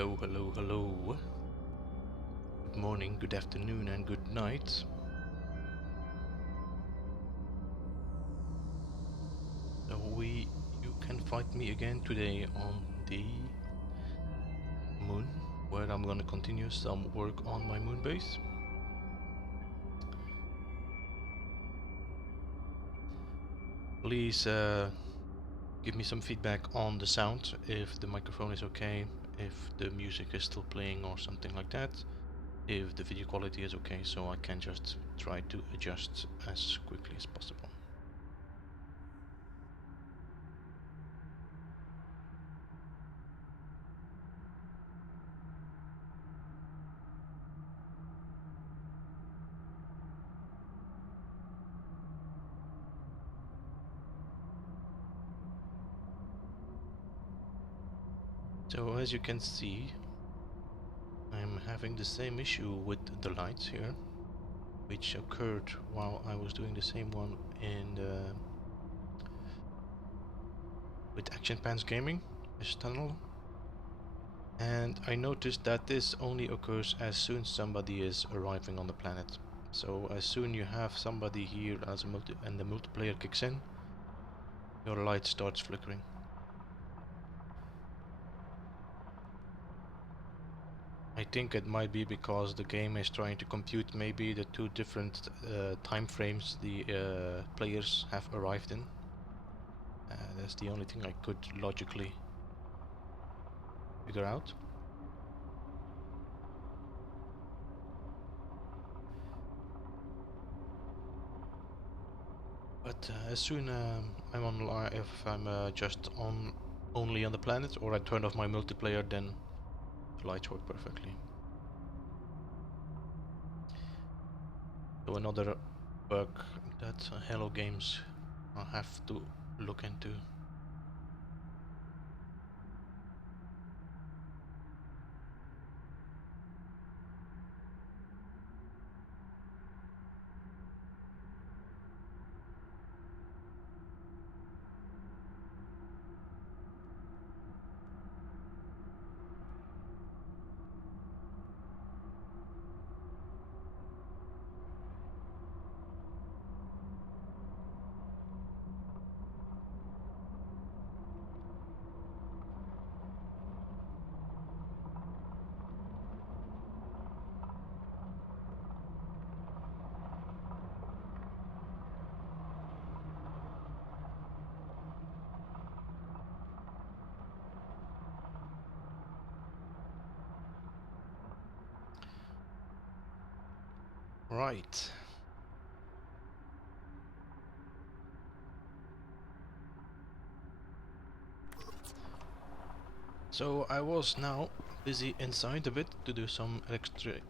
Hello, hello, hello. Good morning, good afternoon, and good night. You can find me again today on the moon, where I'm gonna continue some work on my moon base. Please give me some feedback on the sound, if the microphone is okay, if the music is still playing or something like that, if the video quality is okay, so I can just try to adjust as quickly as possible. So as you can see, I'm having the same issue with the lights here, which occurred while I was doing the same one in with Action Pants Gaming, this tunnel. And I noticed that this only occurs as soon as somebody is arriving on the planet. So as soon you have somebody here as and the multiplayer kicks in, your light starts flickering. I think it might be because the game is trying to compute maybe the two different time frames the players have arrived in. That's the only thing I could logically figure out. But as soon I'm online, if I'm just on only on the planet, or I turn off my multiplayer, then the lights work perfectly. So another bug that Hello Games will have to look into. Right. So I was now busy inside a bit to do some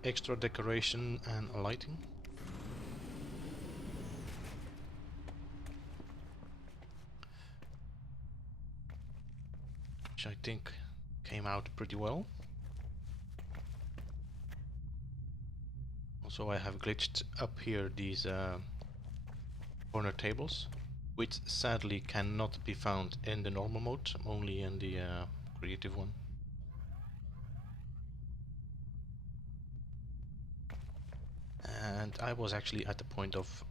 extra decoration and lighting. Which I think came out pretty well. Also I have glitched up here these corner tables, which sadly cannot be found in the normal mode, only in the creative one. And I was actually at the point of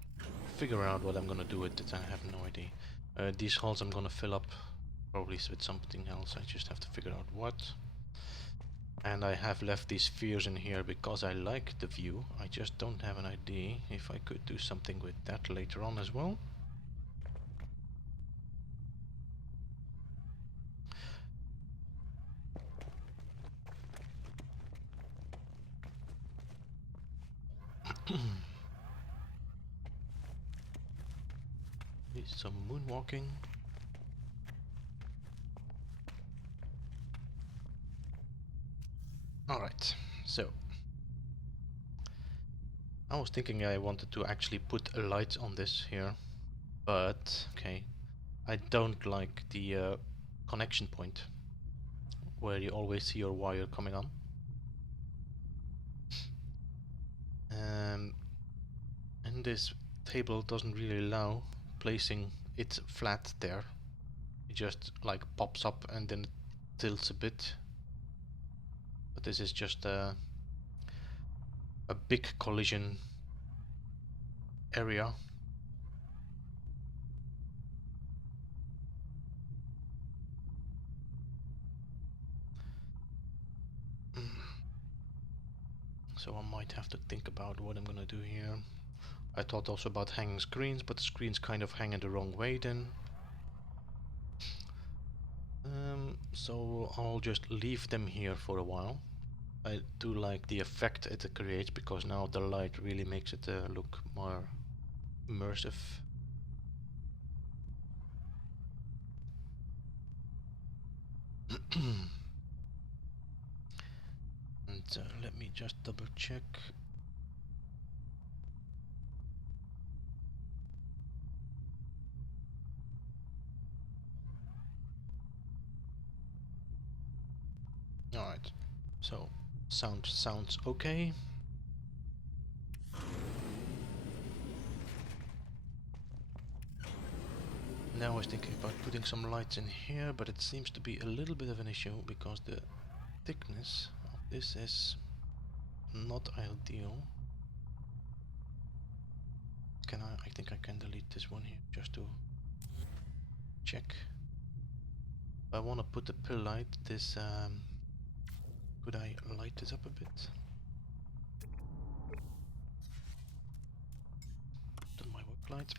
figuring out what I'm gonna do with it. I have no idea. These holes I'm gonna fill up probably with something else. I just have to figure out what. And I have left these spheres in here because I like the view. I just don't have an idea if I could do something with that later on as well. Some moonwalking. Alright, so I was thinking I wanted to actually put a light on this here, but okay, I don't like the connection point where you always see your wire coming on. And this table doesn't really allow placing it flat there. It just like pops up and then it tilts a bit. But this is just a big collision area. So I might have to think about what I'm gonna do here. I thought also about hanging screens, but the screens kind of hang in the wrong way then. So I'll just leave them here for a while. I do like the effect it creates because now the light really makes it look more immersive. And let me just double check. Alright, so sounds okay. Now I was thinking about putting some lights in here, but it seems to be a little bit of an issue because the thickness of this is not ideal. I think I can delete this one here just to check. If I want to put the pill light, could I light this up a bit? To my work light.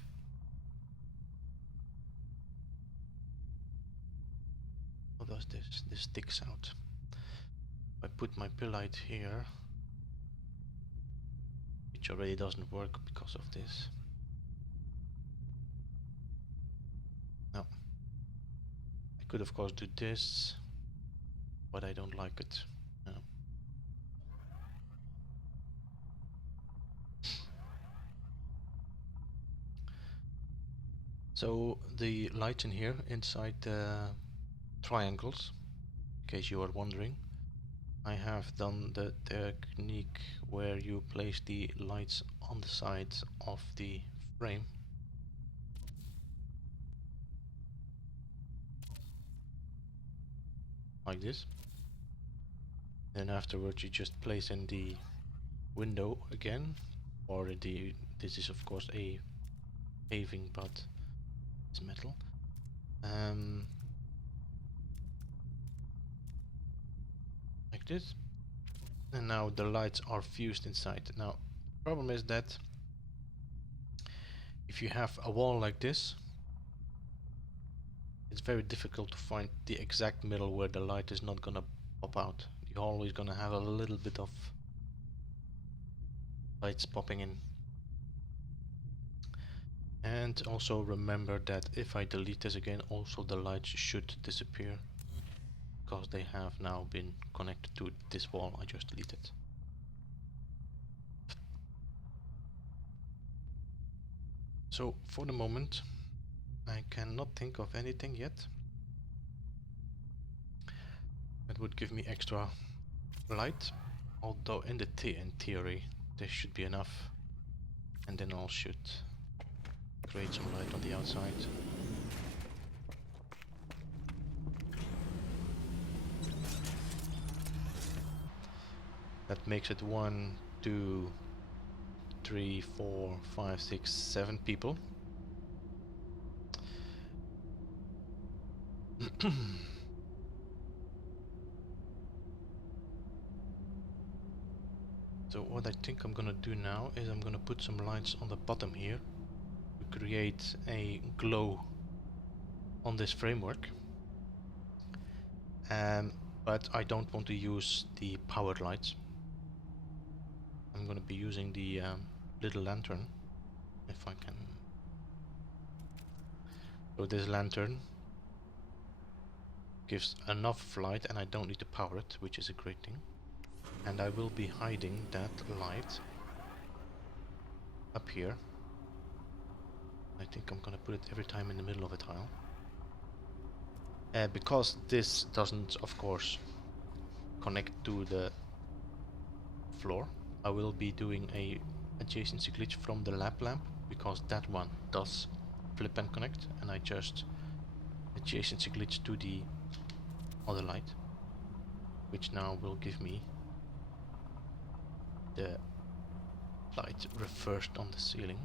How does this sticks out? If I put my pill light here, which already doesn't work because of this. No. I could of course do this, but I don't like it. No. So the lights in here inside the triangles, in case you are wondering, I have done the technique where you place the lights on the sides of the frame. Like this. Then afterwards you just place in the window again, or this is of course a paving, but it's metal. Like this. And now the lights are fused inside. Now, the problem is that if you have a wall like this, it's very difficult to find the exact middle where the light is not gonna pop out. You're always gonna have a little bit of lights popping in. And also remember that if I delete this again, also the lights should disappear, because they have now been connected to this wall I just deleted. So for the moment, I cannot think of anything yet that would give me extra light, although in theory this should be enough, and then I should create some light on the outside. That makes it 1, 2, 3, 4, 5, 6, 7 people. So what I think I'm gonna do now is I'm gonna put some lights on the bottom here to create a glow on this framework. But I don't want to use the powered lights. I'm gonna be using the little lantern, if I can. So this lantern gives enough light and I don't need to power it, which is a great thing. And I will be hiding that light up here. I think I'm gonna put it every time in the middle of a tile. Because this doesn't, of course, connect to the floor, I will be doing a adjacency glitch from the lab lamp, because that one does flip and connect, and I just adjacency glitch to the other light. which now will give me the light reversed on the ceiling.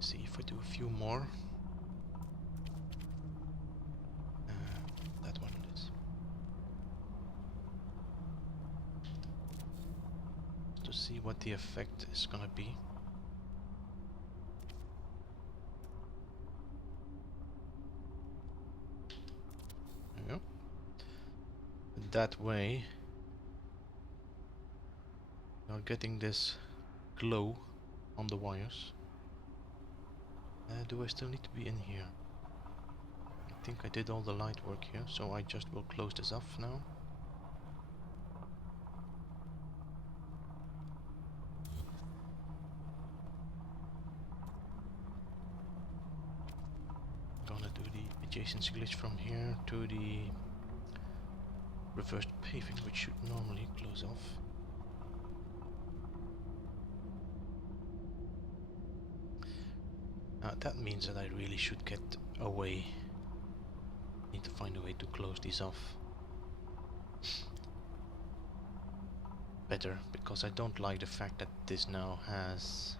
See if I do a few more. That one it is. To see what the effect is gonna be. There you go. That way you're getting this glow on the wires. Do I still need to be in here? I think I did all the light work here, so I just will close this off now. I'm gonna do the adjacency glitch from here to the reversed paving, which should normally close off. That means that I really should get away. Need to find a way to close these off better, because I don't like the fact that this now has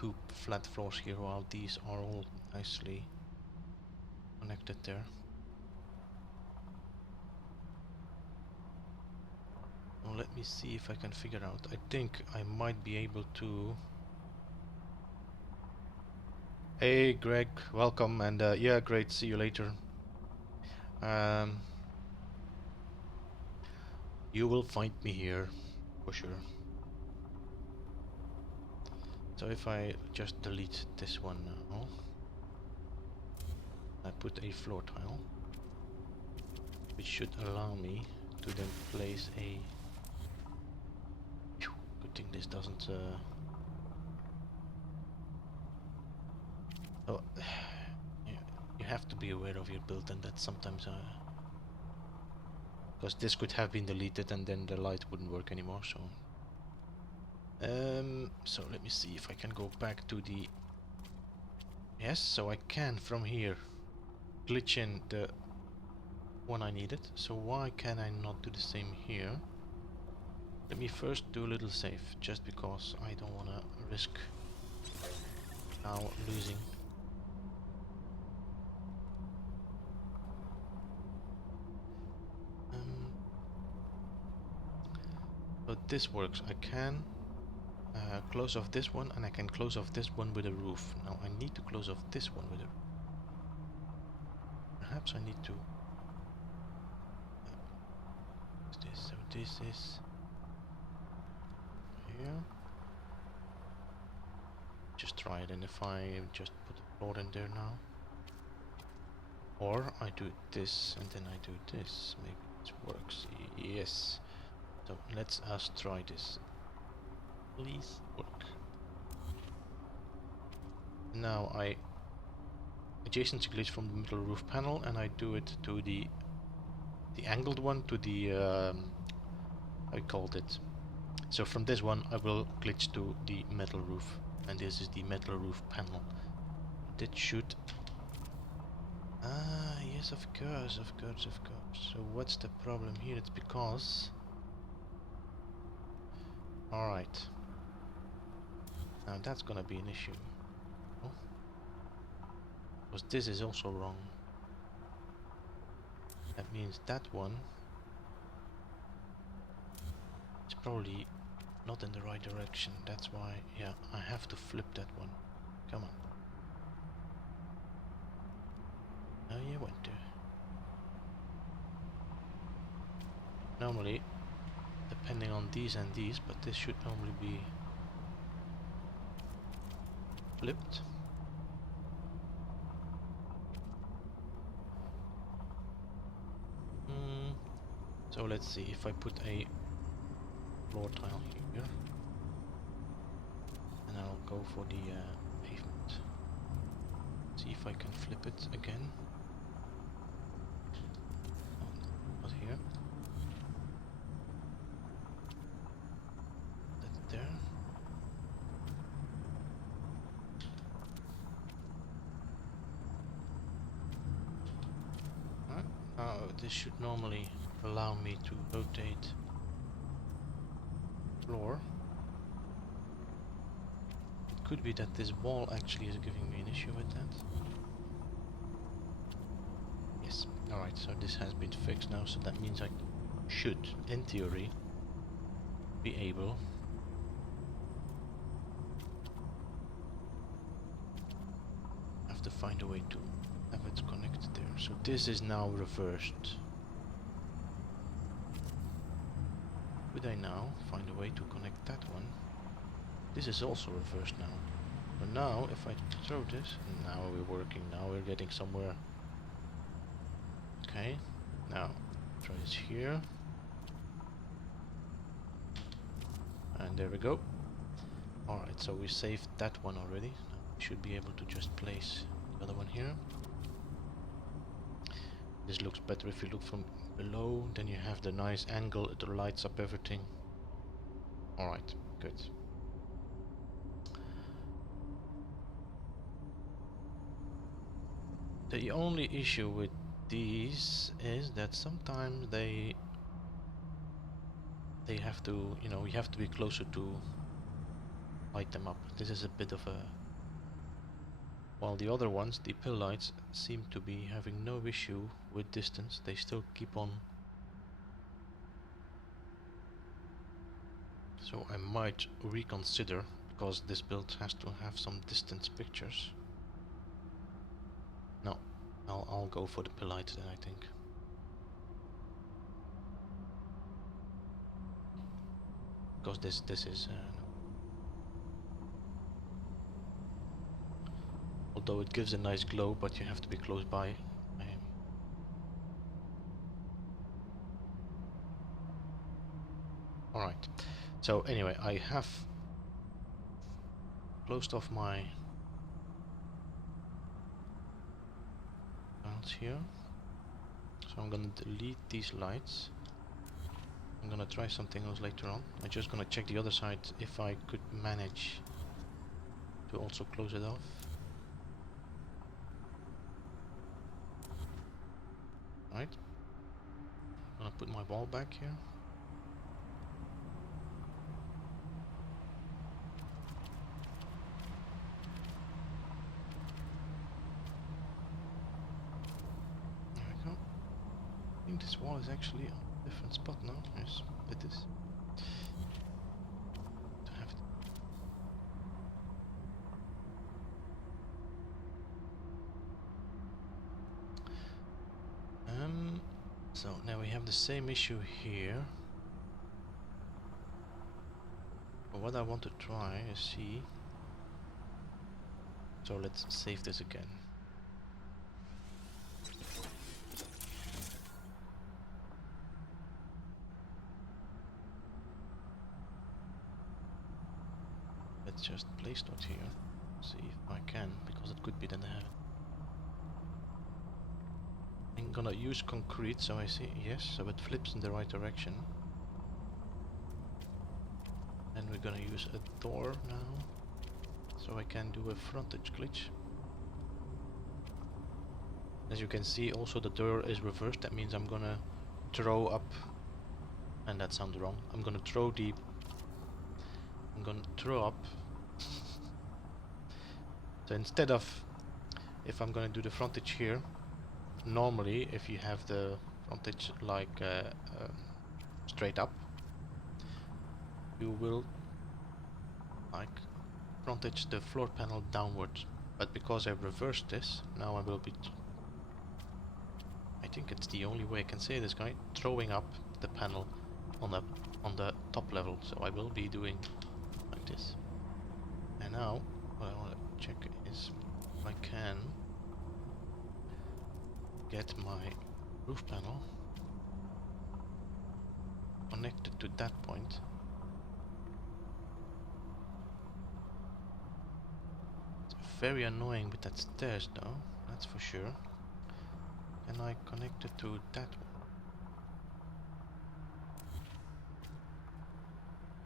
two flat floors here while these are all nicely connected there. Well, let me see if I can figure out. I think I might be able to... Hey Greg, welcome, and yeah, great, see you later. You will find me here, for sure. So if I just delete this one now, I put a floor tile, which should allow me to then place a... Good thing this doesn't... Oh, you have to be aware of your build, and that sometimes... because this could have been deleted and then the light wouldn't work anymore, so... so let me see if I can go back to the... Yes, so I can from here glitch in the one I needed. So why can I not do the same here? Let me first do a little save, just because I don't want to risk now losing. But this works. I can close off this one, and I can close off this one with a roof. Now I need to close off this one with a roof. Perhaps I need to... So this is here. Just try it, and if I just put a floor in there now, or I do this and then I do this, maybe it works. Yes. So let's us try this. Please work. Now I adjacent glitch from the middle roof panel, and I do it to the angled one, to the I called it. So from this one I will glitch to the metal roof, and this is the metal roof panel. That should... Ah, yes, of course, of course, of course. So what's the problem here? It's because... Alright. Now that's gonna be an issue. Oh. Because this is also wrong. That means that one is probably not in the right direction. That's why, yeah, I have to flip that one. Come on. Now you went to. Normally, depending on these and these, but this should normally be flipped. So let's see if I put a floor tile here. And I'll go for the pavement. See if I can flip it again. Oh, not here. That's there. This should normally allow me to rotate floor. It could be that this wall actually is giving me an issue with that. Yes, alright, so this has been fixed now, so that means I should, in theory, be able have to find a way to have it connected there. So this is now reversed. Could I now find a way to connect that one? This is also reversed now. But now, if I throw this, now we're working, now we're getting somewhere. Okay, now try this here. And there we go. Alright, so we saved that one already. Now we should be able to just place the other one here. This looks better if you look from below, then you have the nice angle, it lights up everything. Alright, good. The only issue with these is that sometimes they have to, you know, you have to be closer to light them up. This is a bit of a... While the other ones, the pill lights, seem to be having no issue with distance, they still keep on. So I might reconsider, because this build has to have some distance pictures. No, I'll go for the pill light then, I think. Because this is no. Although it gives a nice glow, but you have to be close by. Alright, so anyway, I have closed off my panels here. So I'm gonna delete these lights. I'm gonna try something else later on. I'm just gonna check the other side if I could manage to also close it off. Right. I'm gonna put my wall back here. There we go. I think this wall is actually on a different spot now. Yes, it is. To have it. So now we have the same issue here. But what I want to try is see. So let's save this again. Let's just place that here. See if I can, because it could be that I have. I'm gonna use concrete, so I see, yes, so it flips in the right direction. And we're gonna use a door now, so I can do a frontage glitch. As you can see, also the door is reversed. That means I'm gonna throw up, and that sounded wrong. I'm gonna throw up. So instead of, if I'm gonna do the frontage here, normally if you have the frontage like straight up, you will like frontage the floor panel downwards. But because I reversed this, now I will be, I think it's the only way I can say this guy, throwing up the panel on the top level. So I will be doing like this. And now what I want to check is if I can get my roof panel connected to that point very annoying with that stairs though, that's for sure. Can I connect it to that one?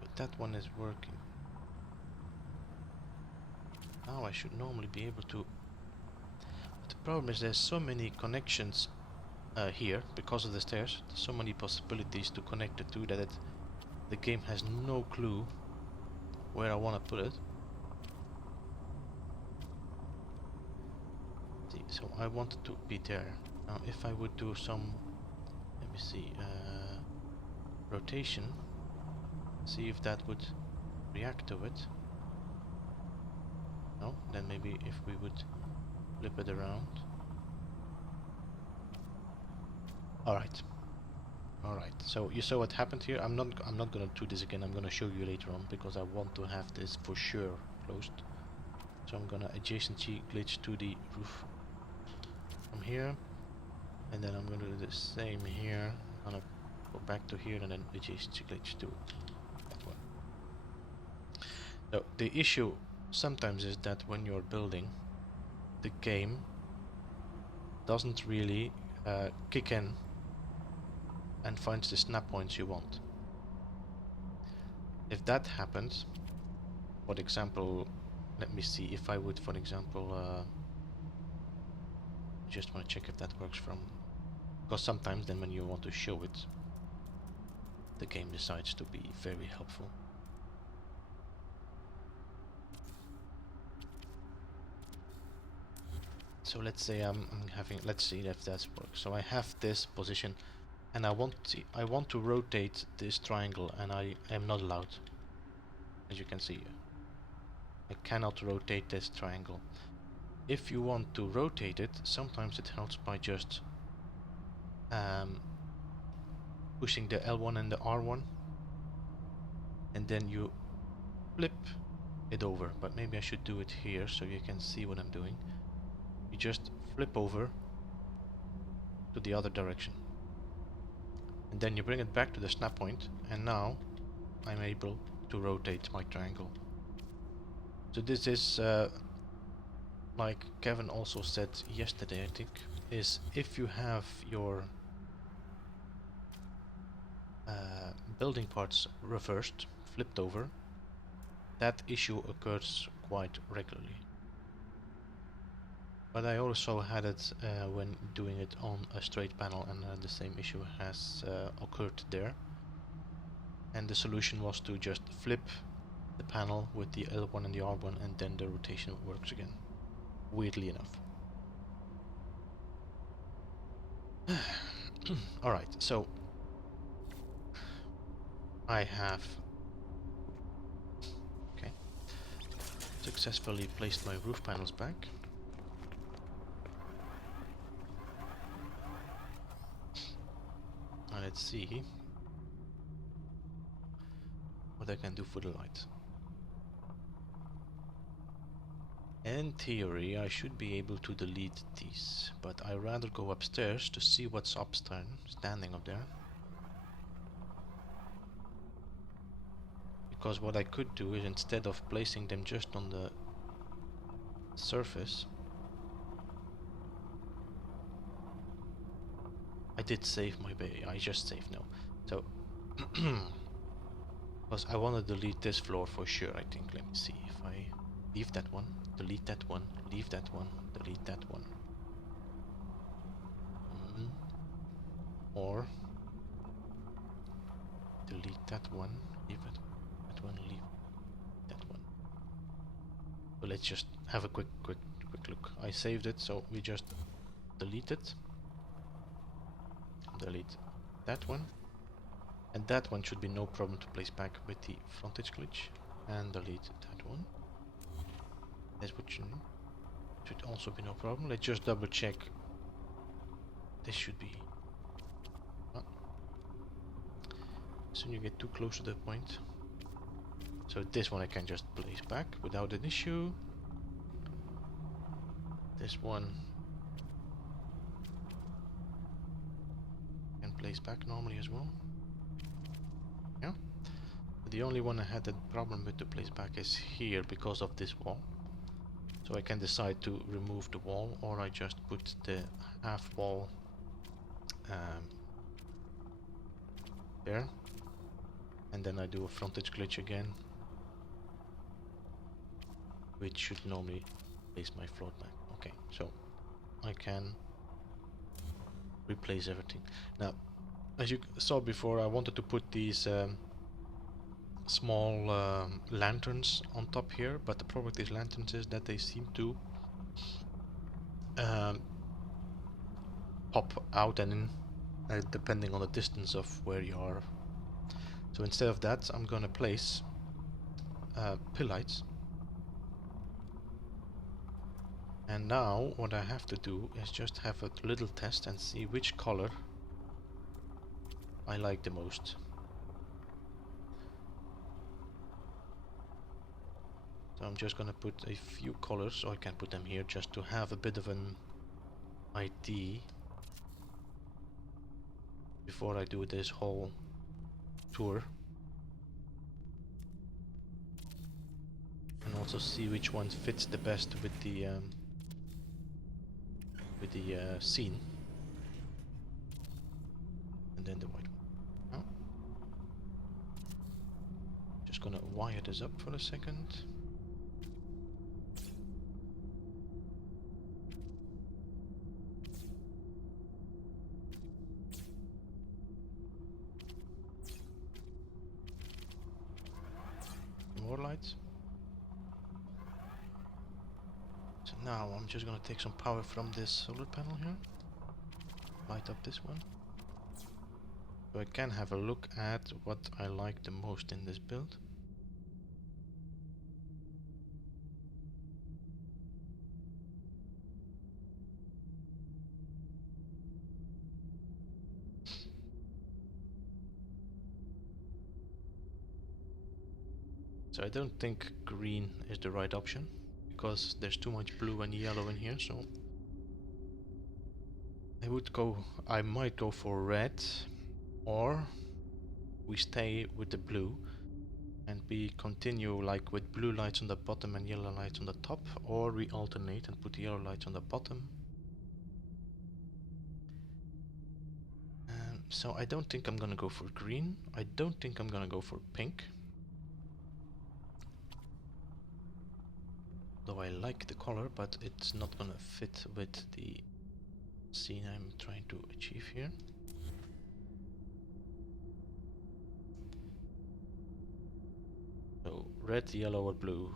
But that one is working. Now I should normally be able to... But the problem is there's so many connections here because of the stairs. There's so many possibilities to connect the two that the game has no clue where I want to put it. See, so I want it to be there. Now if I would do some, let me see, rotation, see if that would react to it. No, then maybe if we would flip it around. Alright. Alright, so you saw what happened here. I'm not gonna do this again. I'm gonna show you later on because I want to have this for sure closed. So I'm gonna adjacency glitch to the roof from here, and then I'm gonna do the same here. I'm gonna go back to here and then adjacency glitch to that one. So the issue sometimes is that when you're building, the game doesn't really kick in and finds the snap points you want. If that happens, for example, let me see if I would, for example, just want to check if that works from, because sometimes then when you want to show it, the game decides to be very helpful. So let's say I'm having, let's see if that works. So I have this position and I want to rotate this triangle, and I am not allowed, as you can see. I cannot rotate this triangle. If you want to rotate it, sometimes it helps by just pushing the L1 and the R1, and then you flip it over. But maybe I should do it here so you can see what I'm doing. You just flip over to the other direction, and then you bring it back to the snap point, and now I'm able to rotate my triangle. So this is like Kevin also said yesterday, I think, is if you have your building parts reversed, flipped over, that issue occurs quite regularly. But I also had it when doing it on a straight panel, and the same issue has occurred there. And the solution was to just flip the panel with the L1 and the R1, and then the rotation works again. Weirdly enough. Alright, so I have successfully placed my roof panels back. Now let's see what I can do for the light. In theory, I should be able to delete these, but I rather go upstairs to see what's upstairs, standing up there. Because what I could do is, instead of placing them just on the surface, I did save my bay. I just saved now. So, because I want to delete this floor for sure, I think. Let me see if I leave that one, delete that one, leave that one, delete that one. Or delete that one, leave it, that one, leave that one. So let's just have a quick look. I saved it, so we just delete it. Delete that one. And that one should be no problem to place back with the frontage glitch. And delete that one. That's what should also be no problem. Let's just double check. This should be... soon you get too close to the point. So this one I can just place back without an issue. This one can place back normally as well. Yeah. The only one I had a problem with to place back is here because of this wall. So I can decide to remove the wall, or I just put the half wall there, and then I do a frontage glitch again, which should normally place my float back. Okay, so I can replace everything. Now, as you saw before, I wanted to put these small lanterns on top here, but the problem with these lanterns is that they seem to um, pop out and in depending on the distance of where you are. So instead of that, I'm gonna place pill lights. And now what I have to do is just have a little test and see which color I like the most. So I'm just gonna put a few colors, so I can put them here just to have a bit of an idea before I do this whole tour. And also see which one fits the best with the scene. And then the white one. Oh. Just gonna wire this up for a second. More lights. So now I'm just gonna take some power from this solar panel here. Light up this one. So I can have a look at what I like the most in this build. So I don't think green is the right option, because there's too much blue and yellow in here, so I might go for red, or we stay with the blue and we continue like with blue lights on the bottom and yellow lights on the top, or we alternate and put yellow lights on the bottom. So I don't think I'm gonna go for green. I don't think I'm gonna go for pink. Though I like the color, but it's not gonna fit with the scene I'm trying to achieve here. So red, yellow or blue.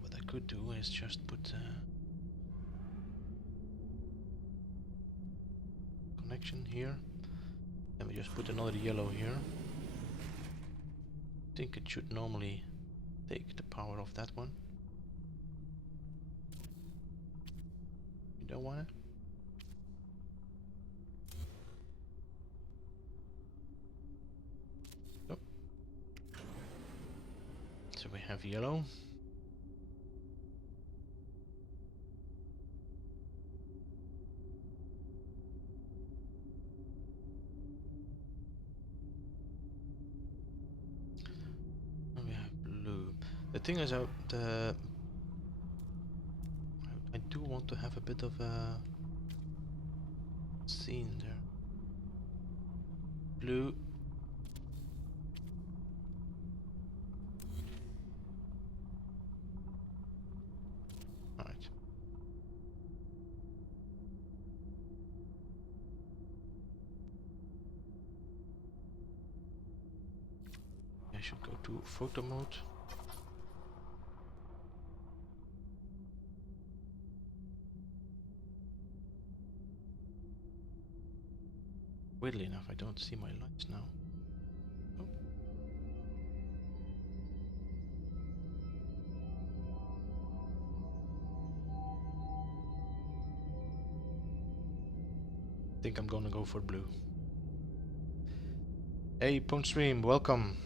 What I could do is just put connection here. Then we just put another yellow here. I think it should normally take the power of that one. You don't want it? Nope. So we have yellow. And we have blue. The thing is, I do want to have a bit of a scene there. Blue. Alright. I should go to photo mode. Weirdly enough, I don't see my lights now. Oh. I think I'm gonna go for blue. Hey, Stream, welcome.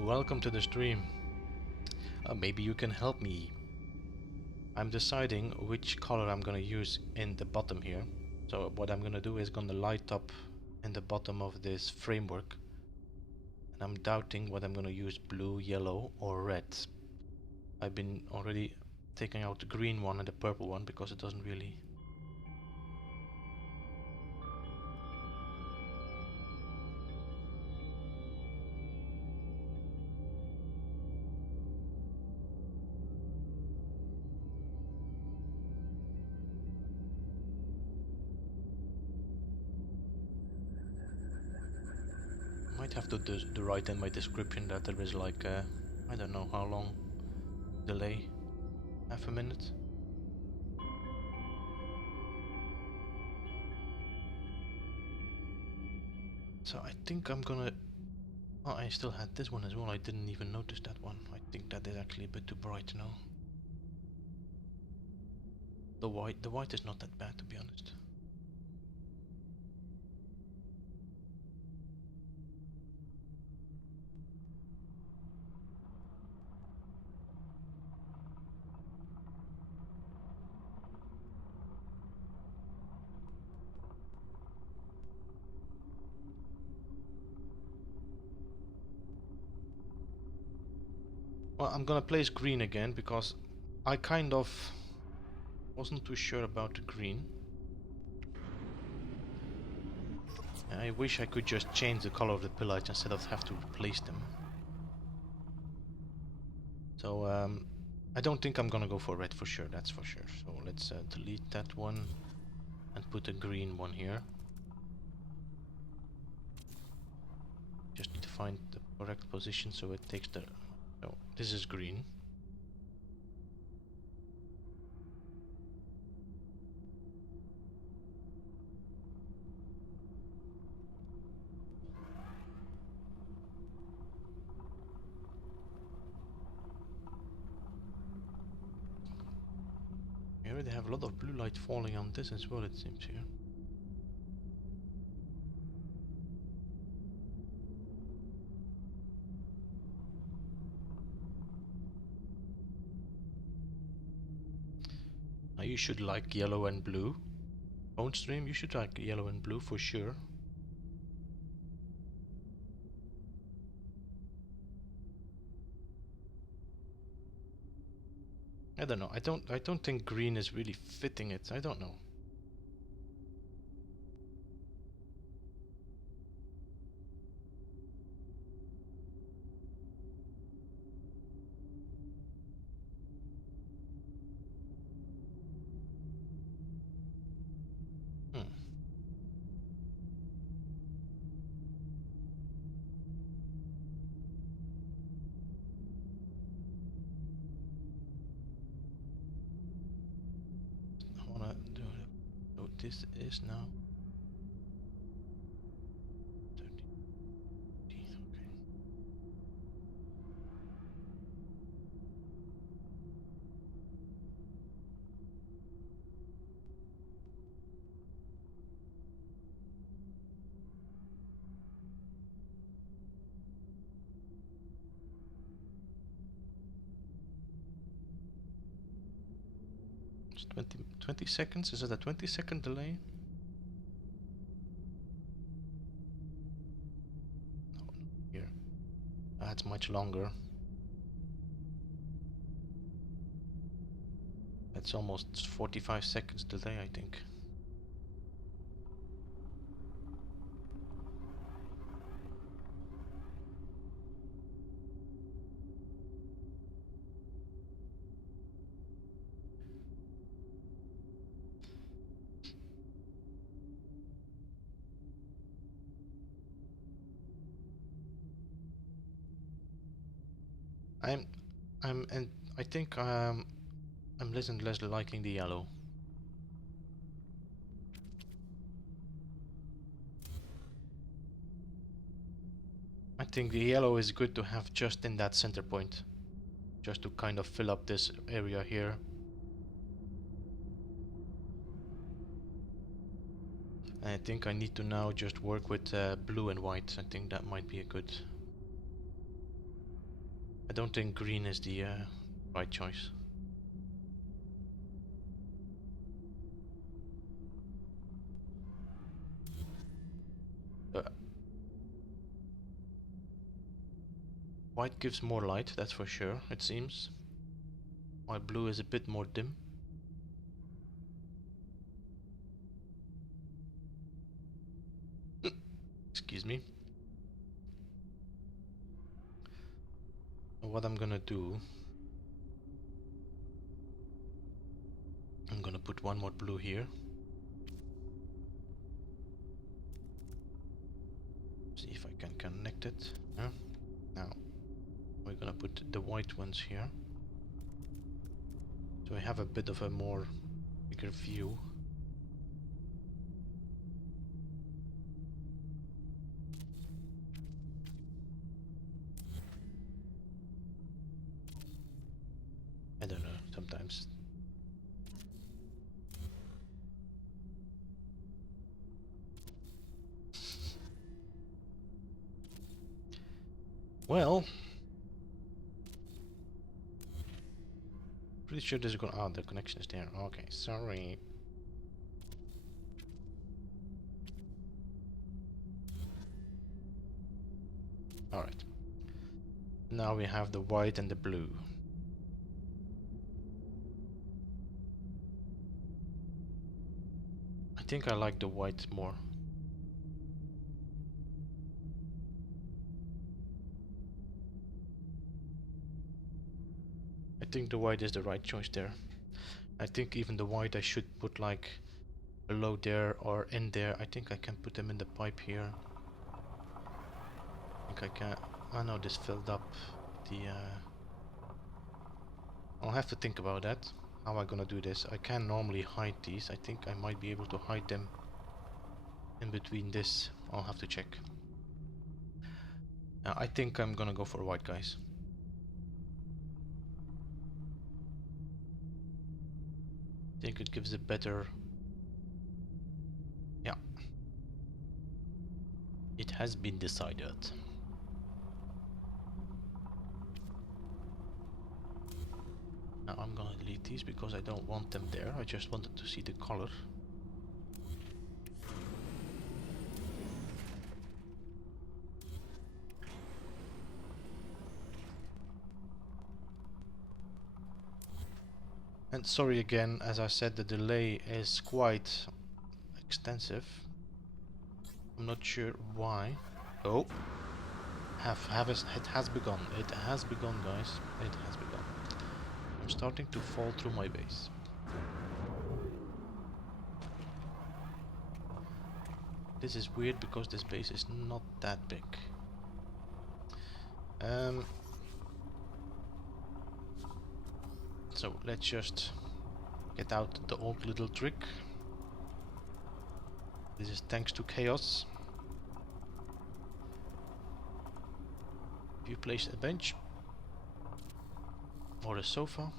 Welcome to the stream. Maybe you can help me. I'm deciding which color I'm gonna use in the bottom here. So what I'm gonna do is gonna light up in the bottom of this framework, and I'm doubting what I'm gonna use, blue, yellow or red. I've been already taking out the green one and the purple one because it doesn't really. Might have to write in my description that there is like a, I don't know how long delay, half a minute. So I think I'm gonna. Oh, I still had this one as well. I didn't even notice that one. I think that is actually a bit too bright now. The white is not that bad, to be honest. Well, I'm gonna place green again because I kind of wasn't too sure about the green. I wish I could just change the color of the pillars instead of have to replace them. So I don't think I'm gonna go for red for sure, that's for sure. So let's delete that one and put a green one here. Just need to find the correct position so it takes the... Oh, this is green. We already have a lot of blue light falling on this as well, it seems here. Now you should like yellow and blue. Bone stream, you should like yellow and blue for sure. I don't know. I don't think green is really fitting it. I don't know. Hmm. I wanna do it. So this is now 30. Okay. It's 20 seconds. Is it a 20-second delay? No, here. That's much longer. That's almost 45 seconds delay, I think. I'm, and I think I'm less and less liking the yellow. I think the yellow is good to have just in that center point, just to kind of fill up this area here. And I think I need to now just work with blue and white. I think that might be a good... I don't think green is the right choice. White gives more light, that's for sure, it seems. While blue is a bit more dim. Excuse me. What I'm gonna do, I'm gonna put one more blue here. See if I can connect it. Yeah. Now we're gonna put the white ones here. So I have a bit of a more bigger view. I don't know, sometimes. Well, pretty sure this is gonna. Oh, the connection is there. Okay, sorry. Alright. Now we have the white and the blue. I think I like the white more. I think the white is the right choice there. I think even the white I should put like below there or in there. I think I can put them in the pipe here. I think I can. I know this filled up the. I'll have to think about that. How am I gonna do this? I can normally hide these. I think I might be able to hide them in between this. I'll have to check. I think I'm gonna go for white, guys. I think it gives a better. Yeah. It has been decided. Now I'm gonna delete these because I don't want them there. I just wanted to see the color. And sorry again, as I said, the delay is quite extensive. I'm not sure why. Oh, it has begun. It has begun, guys. It has begun. I'm starting to fall through my base. This is weird because this base is not that big. So let's just get out the old little trick. This is thanks to chaos. If you place a bench or a sofa,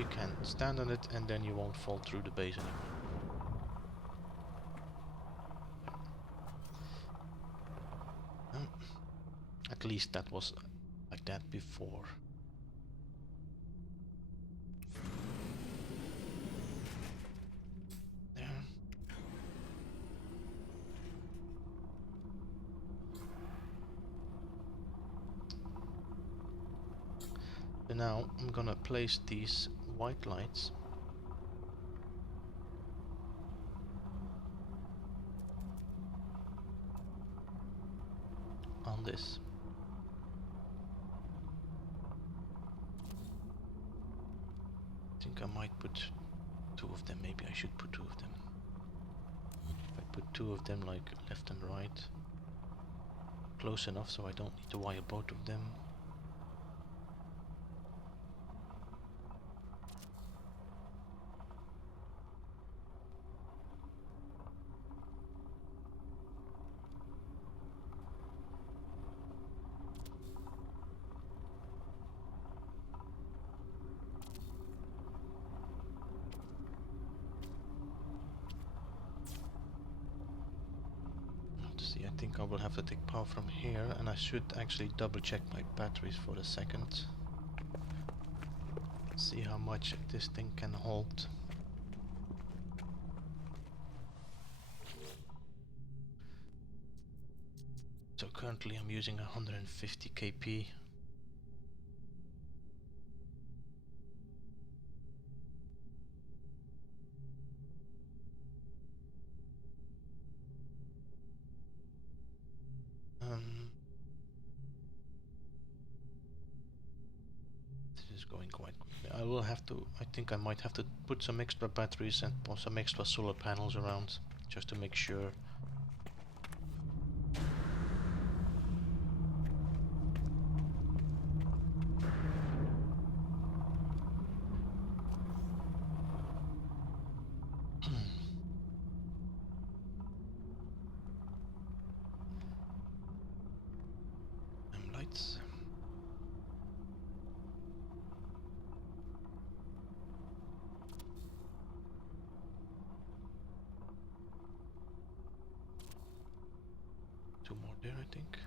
you can stand on it and then you won't fall through the base anymore. At least that was like that before. There. So now I'm gonna place these white lights on this. I think I might put two of them. Maybe I should put two of them. If I put two of them like left and right, close enough so I don't need to wire both of them. I think I will have to take power from here, and I should actually double check my batteries for a second. See how much this thing can hold. So currently I'm using 150 kp going quite quickly. I will have to, I think I might have to put some extra batteries and some extra solar panels around just to make sure. Lights. Two more there, I think.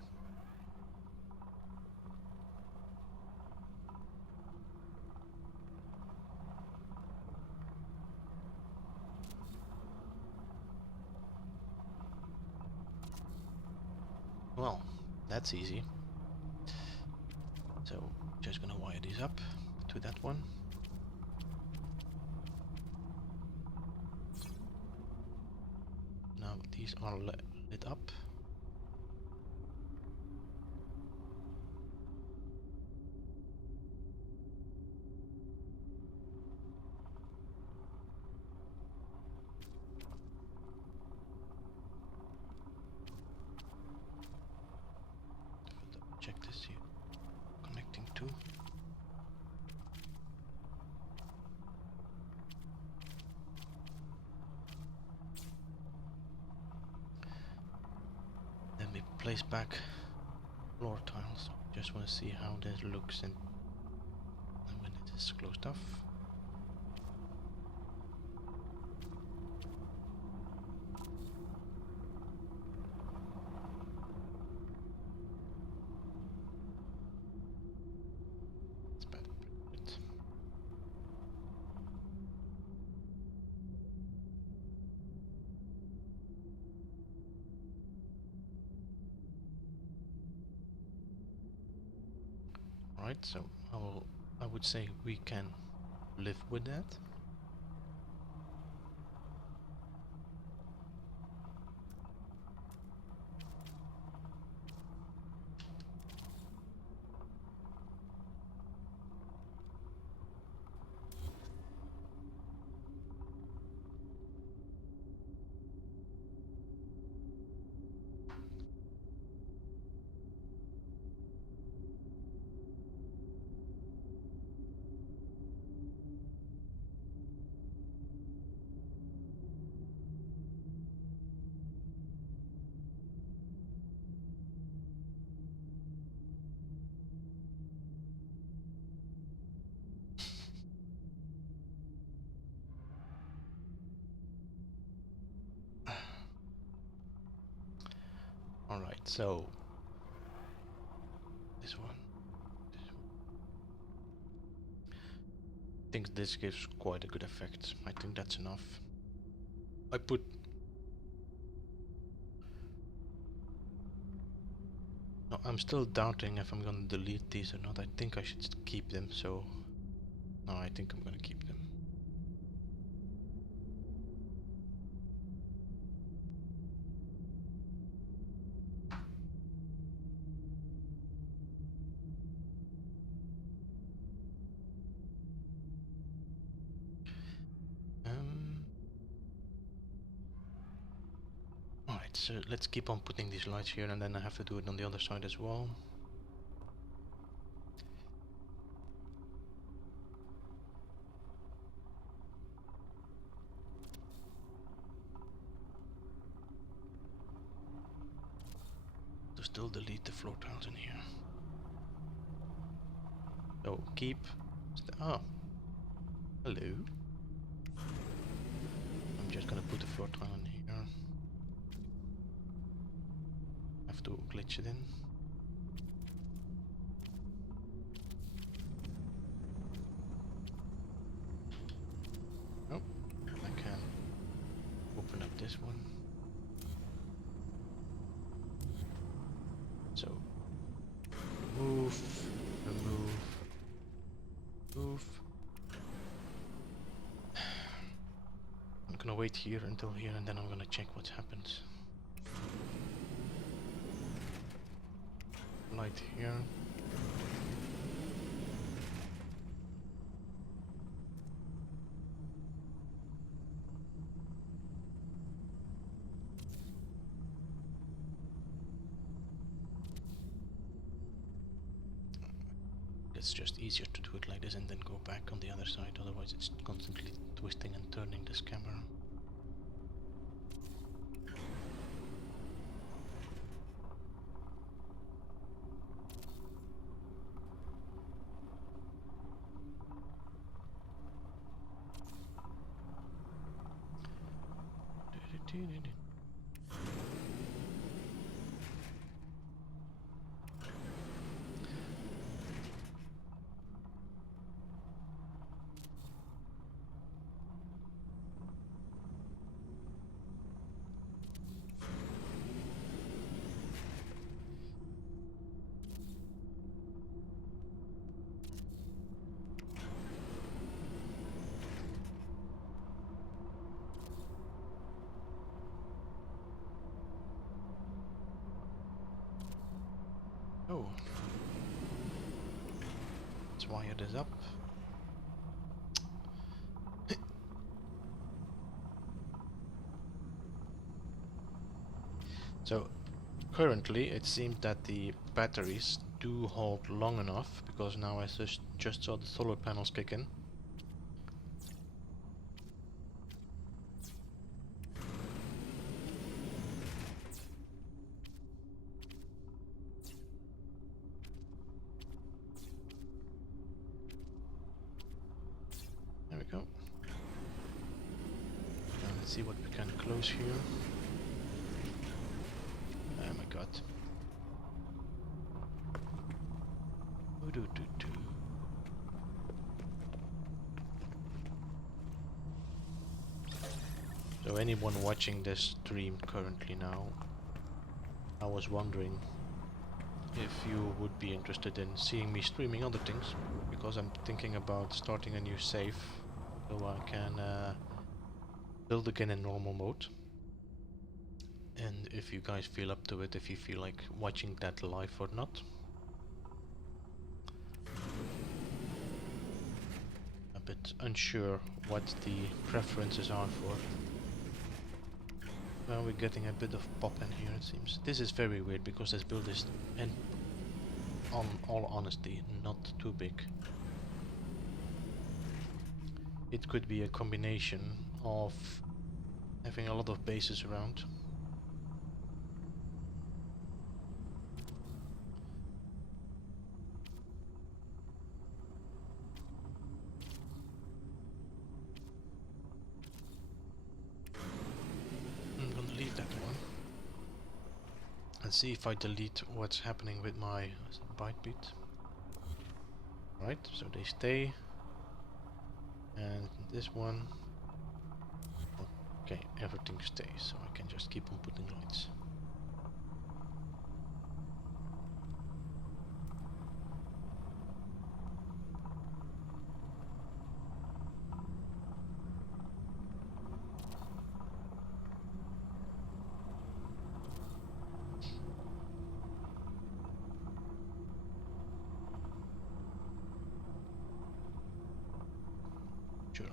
Well, that's easy. So, just gonna wire these up to that one. Now these are lit up. Check this here. Connecting to. Then we place back floor tiles. Just want to see how that looks and when it is closed off. It's bad. Right, so I would say we can live with that. Alright, so this one. I think this gives quite a good effect. I think that's enough. I put... No, I'm still doubting if I'm gonna delete these or not. I think I should keep them, so... No, I think I'm gonna keep them. Alright, so let's keep on putting these lights here and then I have to do it on the other side as well. To still delete the floor tiles in here. So keep... Oh. Hello. I'm just gonna put the floor tile in here. Have to glitch it in. Oh, I can open up this one. So remove, remove, move. I'm gonna wait here until here and then I'm gonna check what happens. Light here. it's just easier to do it like this and then go back on the other side, otherwise it's constantly twisting and turning this camera. Oh, let's wire this up. So currently it seems that the batteries do hold long enough, because now I just saw the solar panels kick in. There we go. Now let's see what we can close here. Oh my god. Ooh-doo-doo-doo. So anyone watching this stream currently now, I was wondering if you would be interested in seeing me streaming other things, because I'm thinking about starting a new save so I can build again in normal mode. And if you guys feel up to it, if you feel like watching that live or not. A bit unsure what the preferences are for. Well, we're getting a bit of pop in here, it seems. This is very weird because this build is, and on all honesty, not too big. It could be a combination of having a lot of bases around. I'm gonna leave that one. And see if I delete what's happening with my byte beat. Right, so they stay. And this one, okay, everything stays, so I can just keep on putting lights. Sure,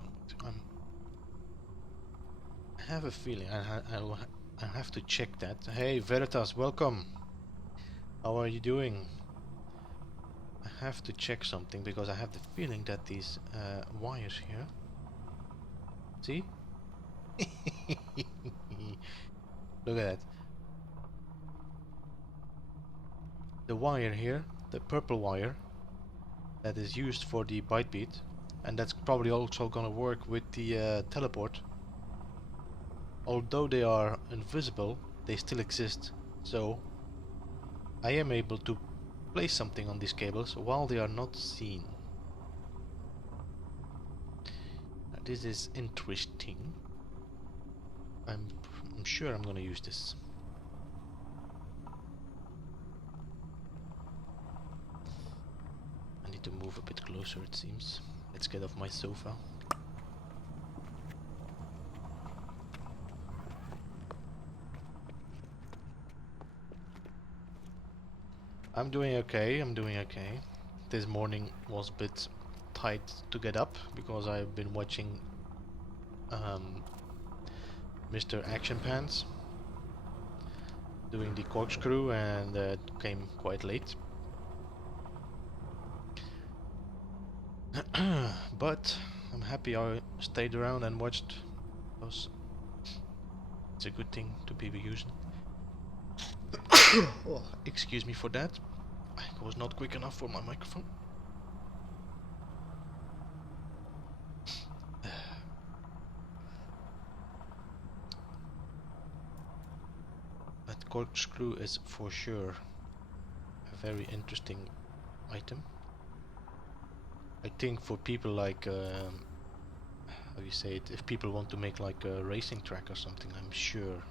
I have a feeling I have to check that. Hey Veritas, welcome. How are you doing? I have to check something because I have the feeling that these wires here. See? Look at that. The wire here, the purple wire, that is used for the byte beat, and that's probably also gonna work with the teleport. Although they are invisible, they still exist, so I am able to place something on these cables while they are not seen. Now, this is interesting. I'm sure I'm gonna use this. I need to move a bit closer, it seems. Let's get off my sofa. I'm doing okay, I'm doing okay. This morning was a bit tight to get up because I've been watching Mr. Action Pants doing the corkscrew, and came quite late. But I'm happy I stayed around and watched, because it's a good thing to be using. Oh, excuse me for that. I was not quick enough for my microphone. But corkscrew is for sure a very interesting item. I think for people like, how you say it, if people want to make like a racing track or something, I'm sure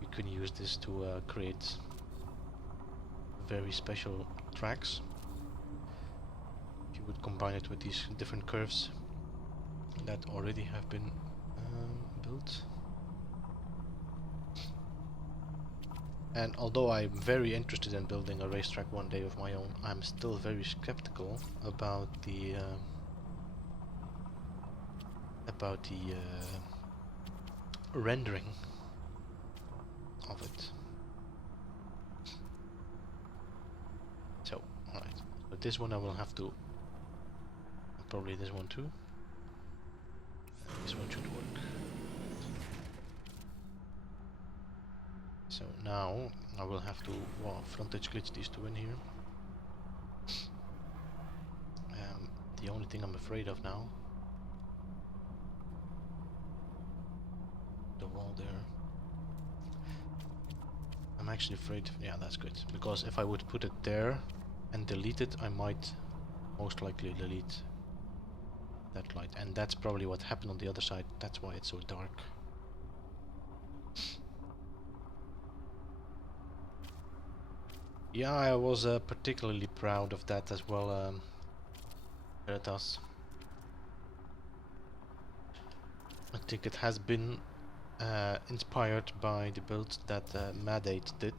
you can use this to create very special tracks. If you would combine it with these different curves that already have been built. And although I'm very interested in building a racetrack one day of my own, I'm still very skeptical about the rendering of it. So, alright. But this one I will have to, probably this one too. This one should work. So now I will have to frontage glitch these two in here. The only thing I'm afraid of now, the wall there. I'm actually afraid, yeah, that's good, because if I would put it there and delete it, I might most likely delete that light, and that's probably what happened on the other side. That's why it's so dark. Yeah, I was particularly proud of that as well, Veritas. I think it has been inspired by the build that Mad8 did.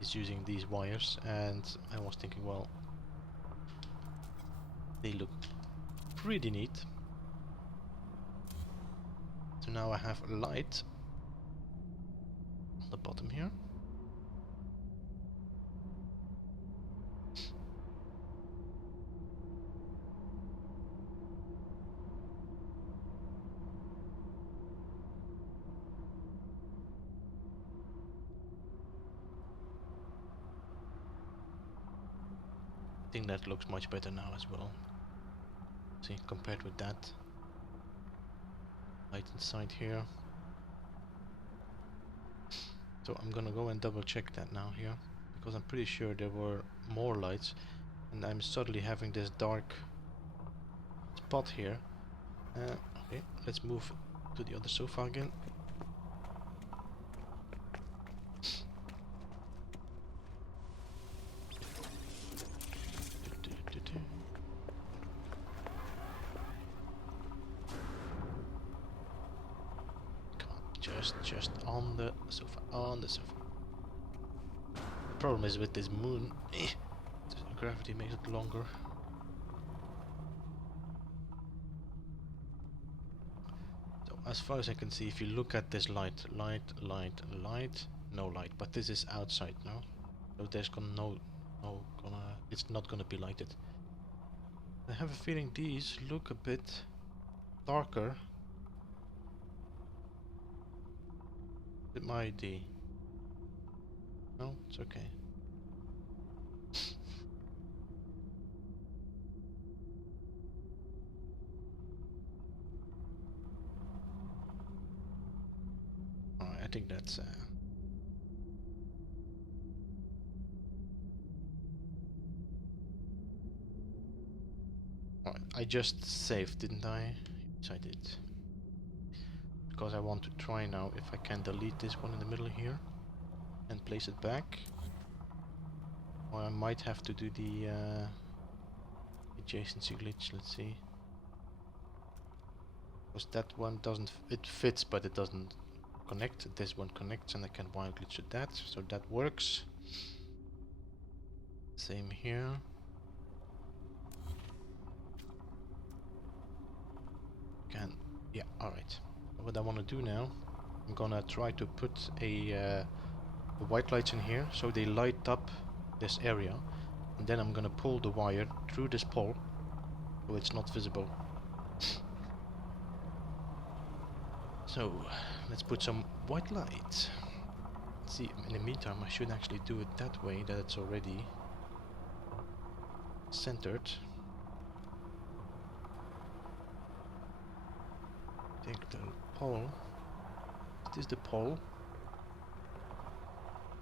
He's using these wires, and I was thinking, well, they look pretty neat. So now I have light on the bottom here. I think that looks much better now as well. See, compared with that light inside here. So I'm gonna go and double check that now here, because I'm pretty sure there were more lights, and I'm suddenly having this dark spot here. Okay, let's move to the other sofa again. Come on, just on the sofa, on the sofa. The problem is with this moon, the gravity makes it longer. So as far as I can see, if you look at this light, no light, but this is outside now, so there's it's not gonna be lighted. I have a feeling these look a bit darker. It might be. No, it's okay. Alright, I think that's alright, I just saved, didn't I? Yes, I did. Because I want to try now if I can delete this one in the middle here and place it back. Or I might have to do the adjacency glitch, let's see. Because that one doesn't, it fits but it doesn't connect. This one connects and I can wild glitch with that, so that works. Same here. Yeah, alright. What I want to do now, I'm gonna try to put a the white lights in here so they light up this area, And then I'm gonna pull the wire through this pole so it's not visible. So let's put some white light. See, in the meantime I should actually do it that way, that it's already centered. Take the pole. Is this the pole?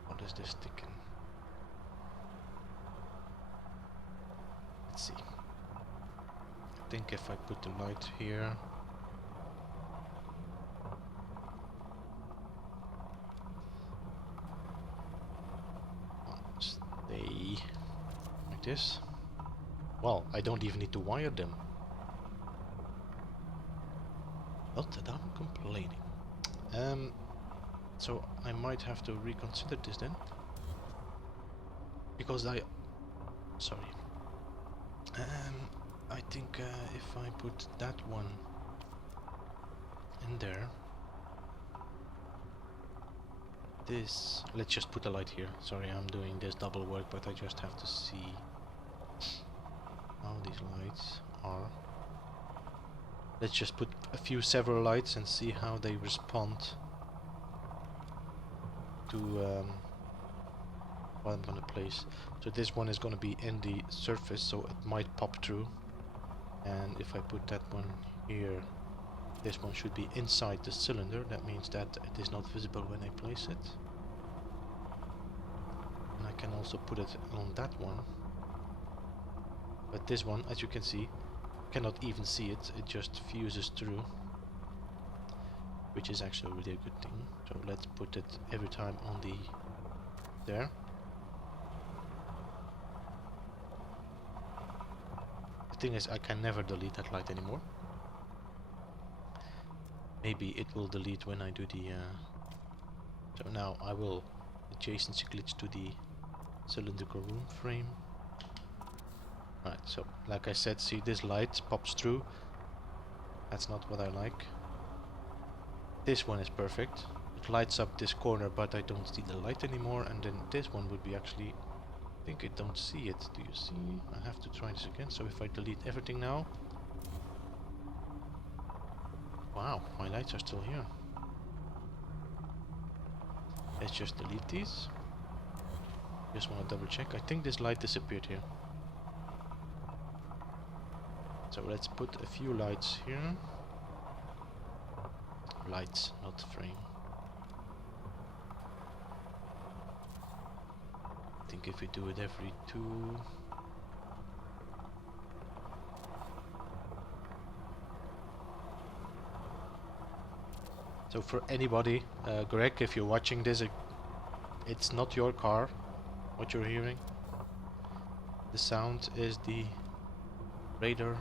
What is this sticking? Let's see. I think if I put the light here. Stay like this. Well, I don't even need to wire them. Not that I'm complaining. So I might have to reconsider this then. Because sorry. I think if I put that one in there, let's just put a light here. Sorry, I'm doing this double work, but I just have to see how these lights are. Let's just put several lights and see how they respond to what I'm gonna place. So this one is gonna be in the surface, so it might pop through. And if I put that one here, this one should be inside the cylinder. That means that it is not visible when I place it. And I can also put it on that one. But this one, as you can see, cannot even see it. It just fuses through, which is actually really a good thing. So let's put it every time on there. The thing is, I can never delete that light anymore. Maybe it will delete when I do the... So now I will adjacency glitch to the cylindrical room frame. Right, so like I said, see this light pops through. That's not what I like. This one is perfect. It lights up this corner, but I don't see the light anymore. And then this one would be actually... I think I don't see it. Do you see? I have to try this again. So if I delete everything now... Wow, my lights are still here. Let's just delete these. Just want to double check. I think this light disappeared here. So let's put a few lights here. Lights, not frame. I think if we do it every 2... So for anybody, Greg, if you're watching this, it's not your car, what you're hearing. The sound is the radar.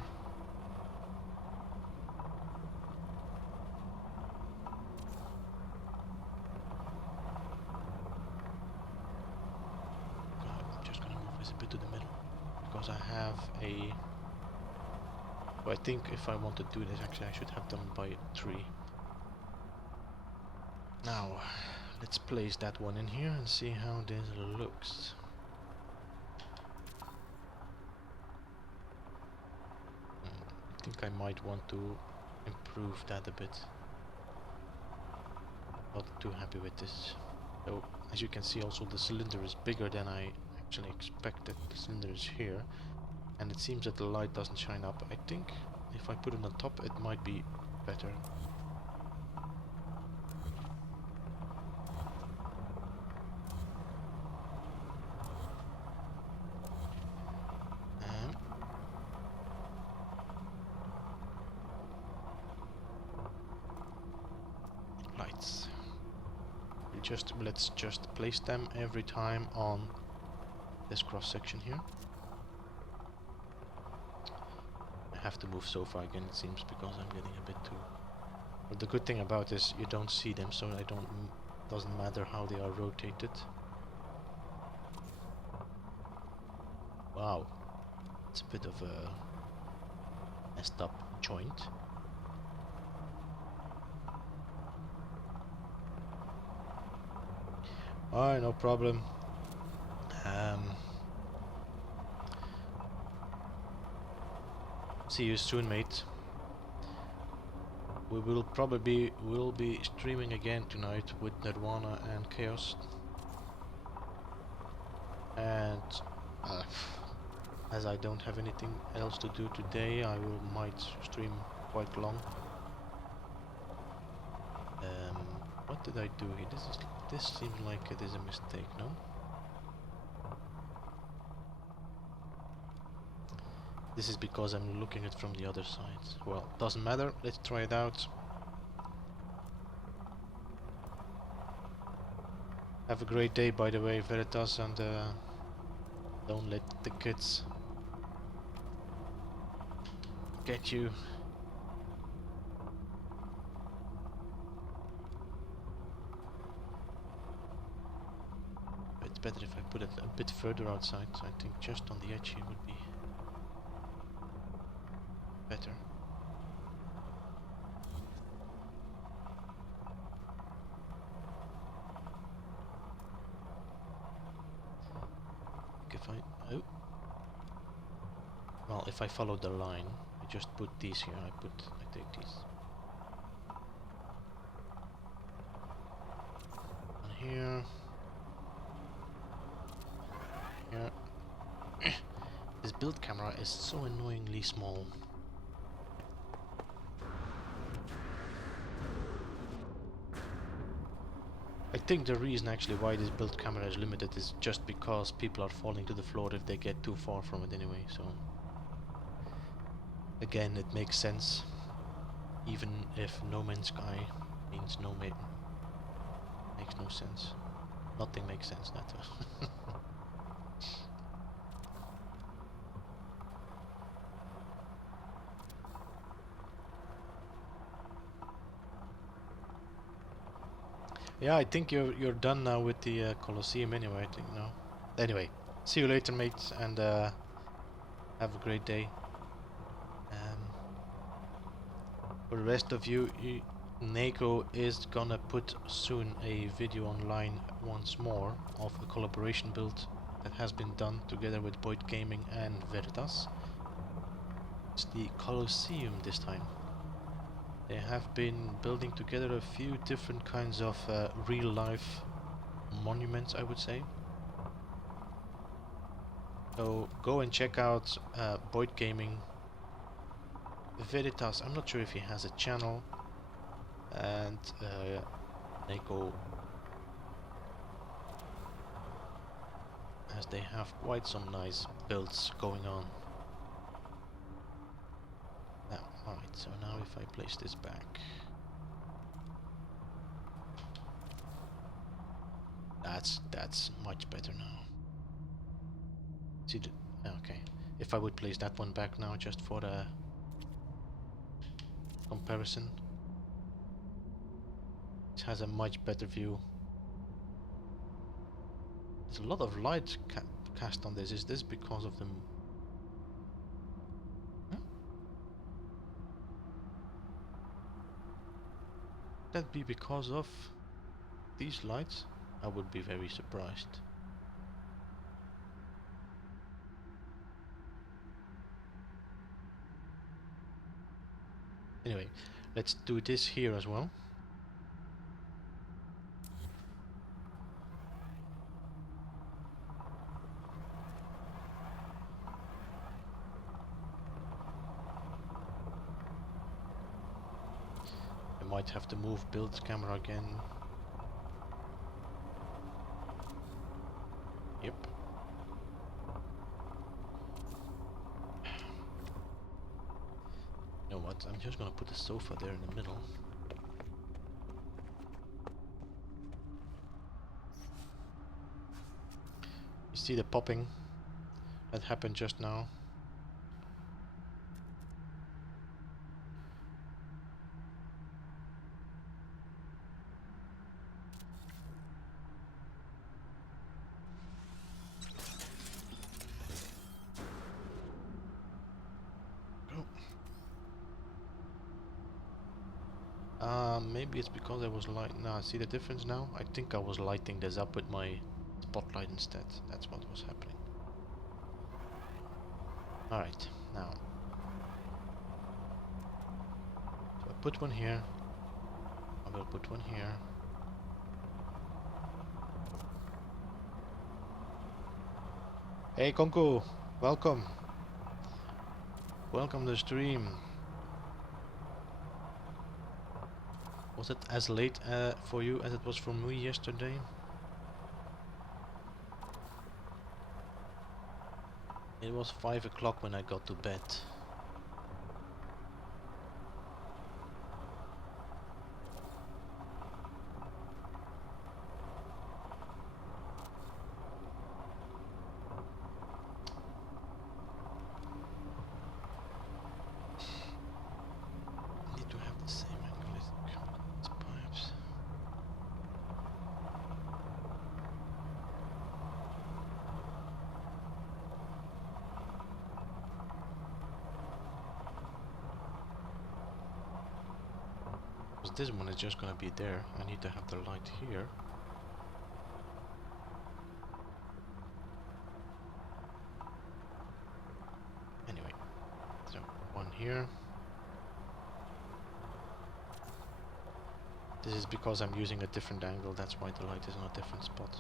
I'm just gonna move this a bit to the middle, because I have a... Well, I think if I want to do this, actually I should have done by 3. Now, let's place that one in here and see how this looks. I think I might want to improve that a bit. Not too happy with this. So, as you can see, also the cylinder is bigger than I actually expected. The cylinder is here, and it seems that the light doesn't shine up. I think if I put it on top, it might be better. Lights. Let's just place them every time on this cross section here. I have to move so far again, it seems, because I'm getting a bit too... But the good thing about this, you don't see them, so doesn't matter how they are rotated. Wow, it's a bit of a messed up joint. Alright, no problem. See you soon, mate. We will probably will be streaming again tonight with Nirvana and Chaos. And uh, as I don't have anything else to do today, I might stream quite long. What did I do here? This seems like it is a mistake, no? This is because I'm looking at it from the other side. Well, doesn't matter. Let's try it out. Have a great day, by the way, Veritas, and don't let the kids get you. It's better if I put it a bit further outside. I think just on the edge here would be better. If I well, if I follow the line, I just put these here. I take these on here. Here. This build camera is so annoyingly small. I think the reason actually why this build camera is limited is just because people are falling to the floor if they get too far from it anyway, so again it makes sense, even if No Man's Sky means no man. Makes no sense. Nothing makes sense, that Yeah, I think you're done now with the Colosseum anyway, I think, no? Anyway, see you later, mates, and have a great day. For the rest of you, Neko is gonna put soon a video online once more of a collaboration build that has been done together with Boyd Gaming and Veritas. It's the Colosseum this time. They have been building together a few different kinds of real-life monuments, I would say. So go and check out Boyd Gaming. Veritas, I'm not sure if he has a channel, and Neko, as they have quite some nice builds going on. Now, alright, so now if I place this back, that's much better now. See the, okay, if I would place that one back now just for the comparison, it has a much better view. There's a lot of light cast on this. Is this because of the that be because of these lights? I would be very surprised. Anyway, let's do this here as well. I might have to move build camera again. Yep. You know what? I'm just gonna put the sofa there in the middle. You see the popping that happened just now? Maybe it's because I was lighting. Nah, see the difference now? I think I was lighting this up with my spotlight instead. That's what was happening. Alright, now put one here. I will put one here. Hey Konko, welcome. Welcome to the stream. Was it as late for you as it was for me yesterday? It was 5 o'clock when I got to bed. Need to have the same angle as the pipes. Because this one is just gonna be there. I need to have the light here. Anyway, so one here. This is because I'm using a different angle, that's why the light is on a different spot.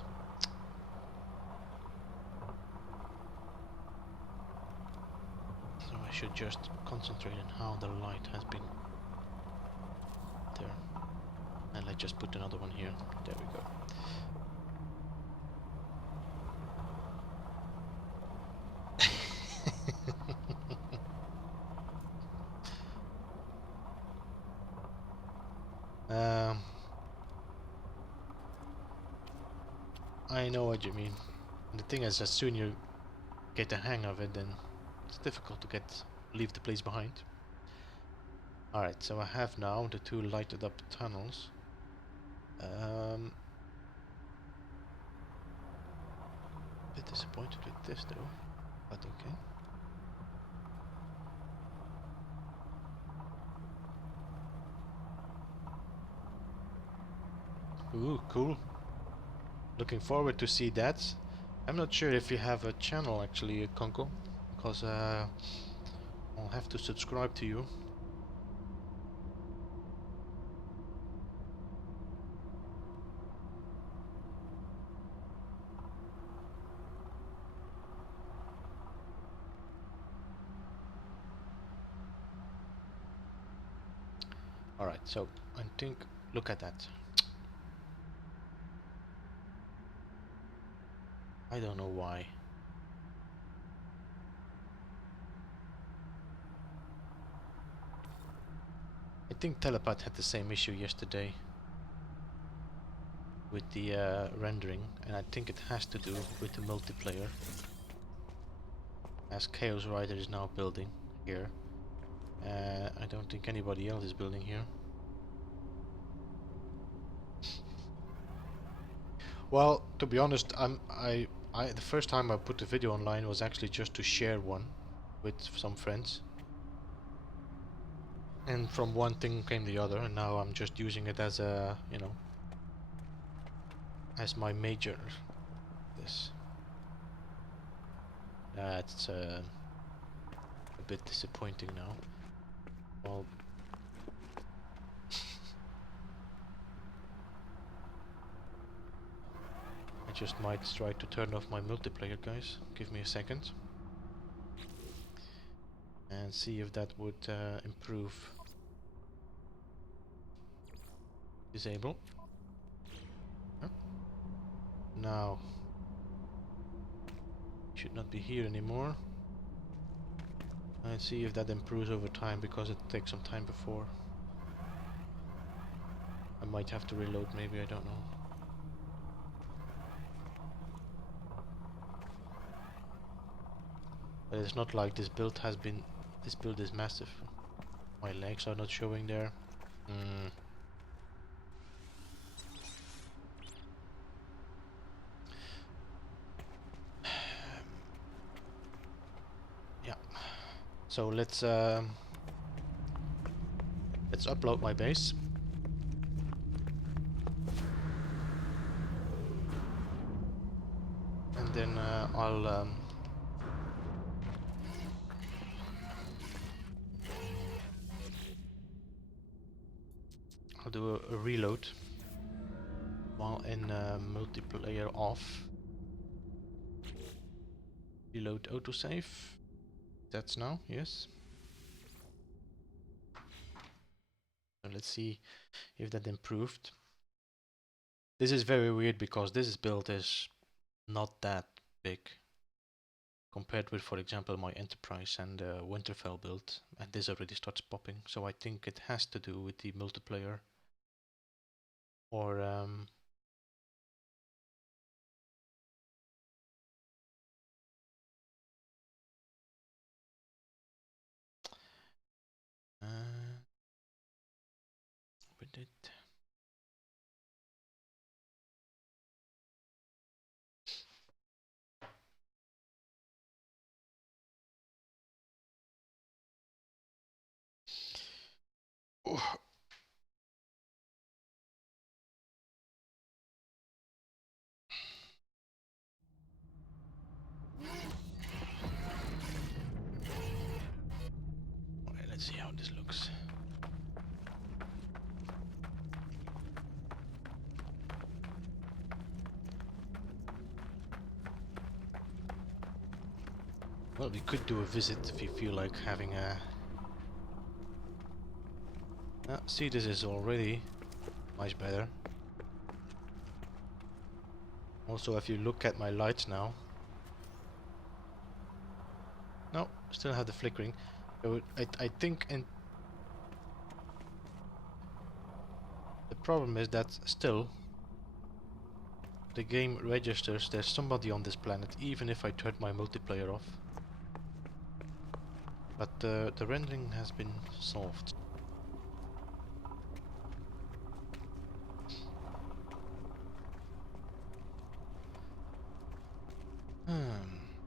So I should just concentrate on how the light has been there. And let's just put another one here. There we go. I know what you mean. And the thing is, as soon you get the hang of it, then it's difficult to leave the place behind. Alright, so I have now the two lighted up tunnels. Bit disappointed with this though, but okay. Ooh, cool. Looking forward to see that. I'm not sure if you have a channel actually, Konko, because I'll have to subscribe to you. Alright, so I think, look at that. I don't know why. I think Telepath had the same issue yesterday with the rendering, and I think it has to do with the multiplayer. As Chaos Rider is now building here. I don't think anybody else is building here. Well, to be honest, the first time I put the video online was actually just to share one with some friends. And from one thing came the other, and now I'm just using it as a, you know, as my major. This. That's a bit disappointing now. Well, I just might try to turn off my multiplayer, guys. Give me a second. And see if that would improve. Disable. Huh? Now. Should not be here anymore. And see if that improves over time, because it takes some time before. I might have to reload, maybe, I don't know. But it's not like this build is massive. My legs are not showing there. Yeah. So let's upload my base. And then I'll I'll do a reload while in multiplayer off. Reload autosave. That's now, yes. So let's see if that improved. This is very weird because this build is not that big compared with, for example, my Enterprise and Winterfell build, and this already starts popping. So I think it has to do with the multiplayer, or with it. Oh. Okay, let's see how this looks. Well, we could do a visit if you feel like having a... see, this is already much better. Also, if you look at my lights now... No, still have the flickering. So I think the problem is that still the game registers there's somebody on this planet even if I turn my multiplayer off. But the rendering has been solved.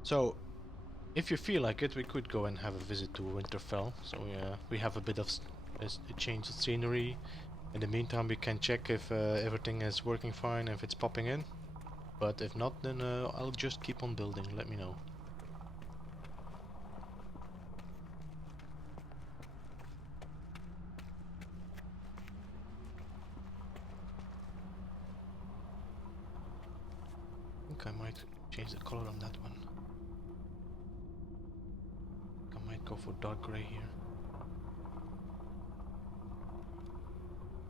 So, if you feel like it, we could go and have a visit to Winterfell. So we have a bit of a change of scenery. In the meantime, we can check if everything is working fine, if it's popping in. But if not, then I'll just keep on building. Let me know. I think I might change the color on that one. I might go for dark gray here.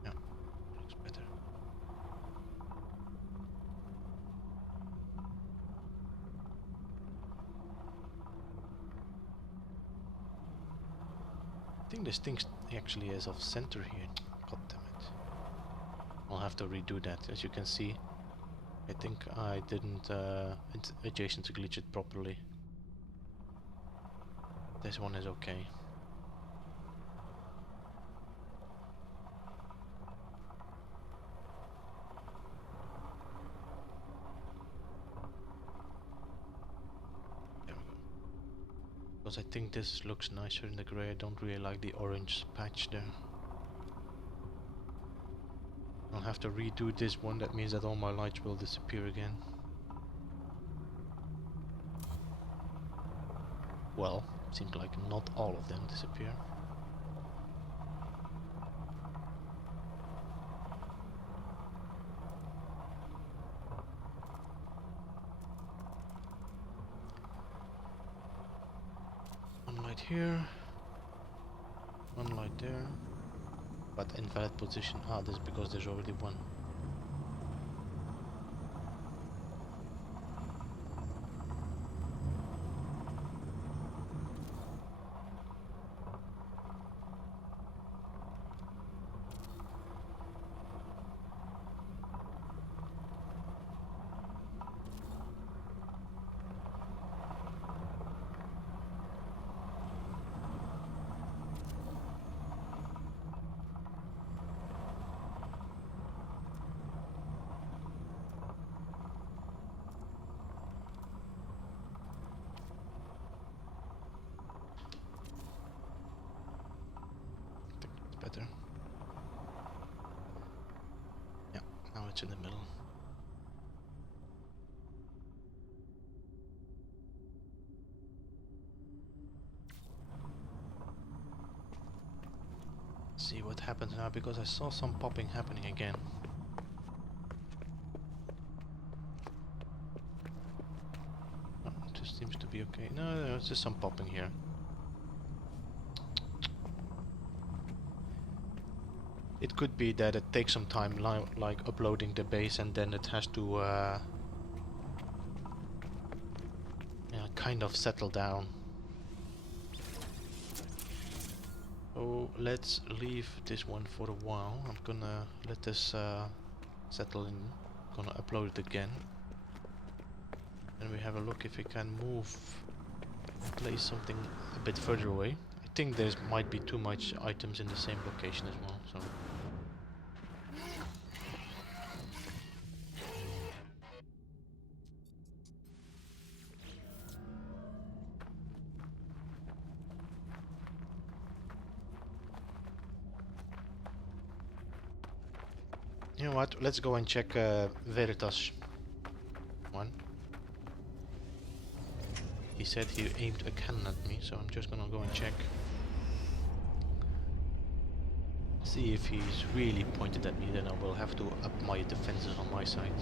Yeah, looks better. I think this thing actually is off center here. God damn it. I'll have to redo that. As you can see, I think I didn't adjacent to glitch it properly. This one is okay. There we go. Because I think this looks nicer in the grey. I don't really like the orange patch there. I'll have to redo this one. That means that all my lights will disappear again. Well, seems like not all of them disappear. One light here, one light there, but invalid position. Ah, this is because there's already one. Better. Yeah, now it's in the middle. See what happens now, because I saw some popping happening again. Oh, it just seems to be okay. No, it's just some popping here. It could be that it takes some time, like uploading the base, and then it has to yeah, kind of settle down. So let's leave this one for a while. I'm gonna let this settle in. Gonna upload it again. And we have a look if we can move, place something a bit further away. I think there might be too much items in the same location as well, so. You know what, let's go and check Veritas one. He said he aimed a cannon at me, so I'm just gonna go and check. See if he's really pointed at me, then I will have to up my defenses on my side.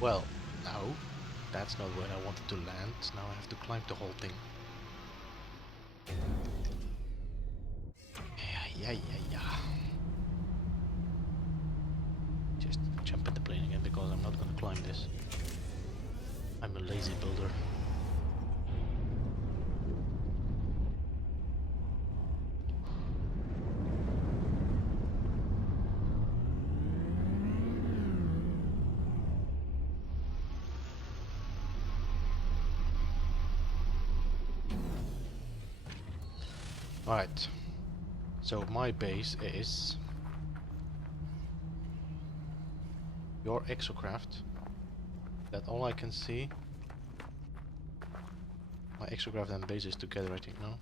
Well, no, that's not where I wanted to land. Now I have to climb the whole thing. Yeah. Just jump in the plane again, because I'm not gonna climb this. I'm a lazy builder. Alright, so my base is your exocraft. That's all I can see. My exocraft and base is together, I think, no?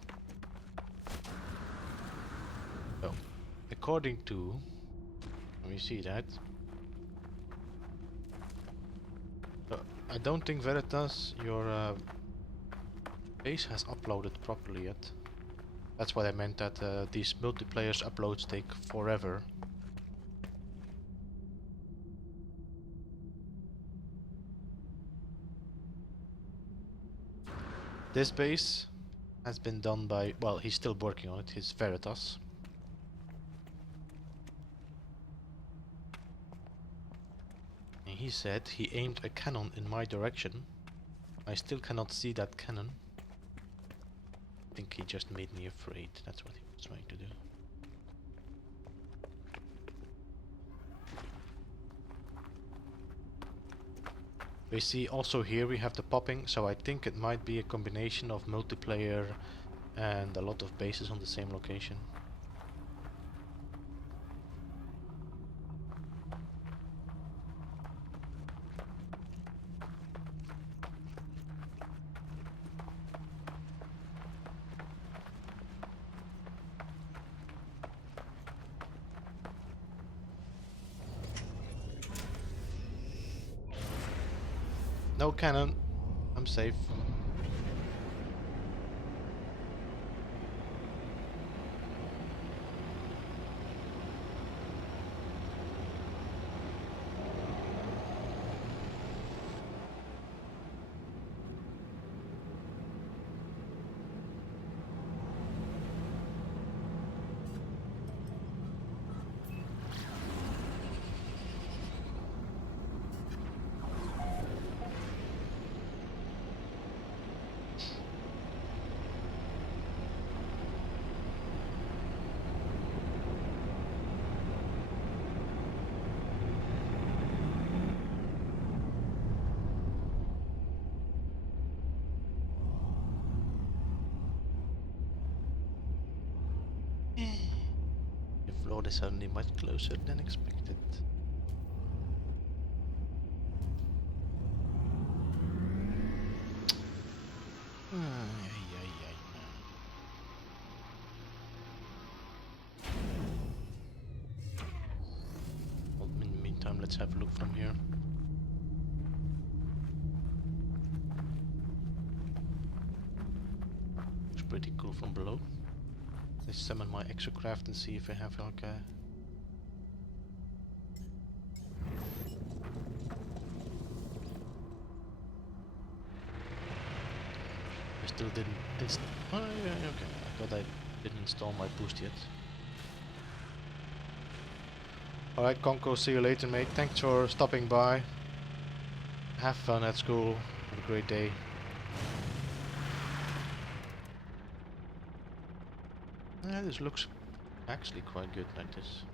So, according to... Let me see that. I don't think Veritas, your base has uploaded properly yet. That's what I meant, that these multiplayers uploads take forever. This base has been done by, well, he's still working on it, his Veritas. And he said he aimed a cannon in my direction. I still cannot see that cannon. I think he just made me afraid, that's what he was trying to do. We see also here we have the popping, so I think it might be a combination of multiplayer and a lot of bases on the same location. No cannon. I'm safe. God is suddenly much closer than expected. Well, in the meantime, let's have a look from here. Looks pretty cool from below. Let's summon my exocraft and see if I have like a... I still didn't oh yeah, okay. I thought I didn't install my boost yet. Alright, Conco, see you later, mate. Thanks for stopping by. Have fun at school. Have a great day. Yeah, this looks actually quite good like this.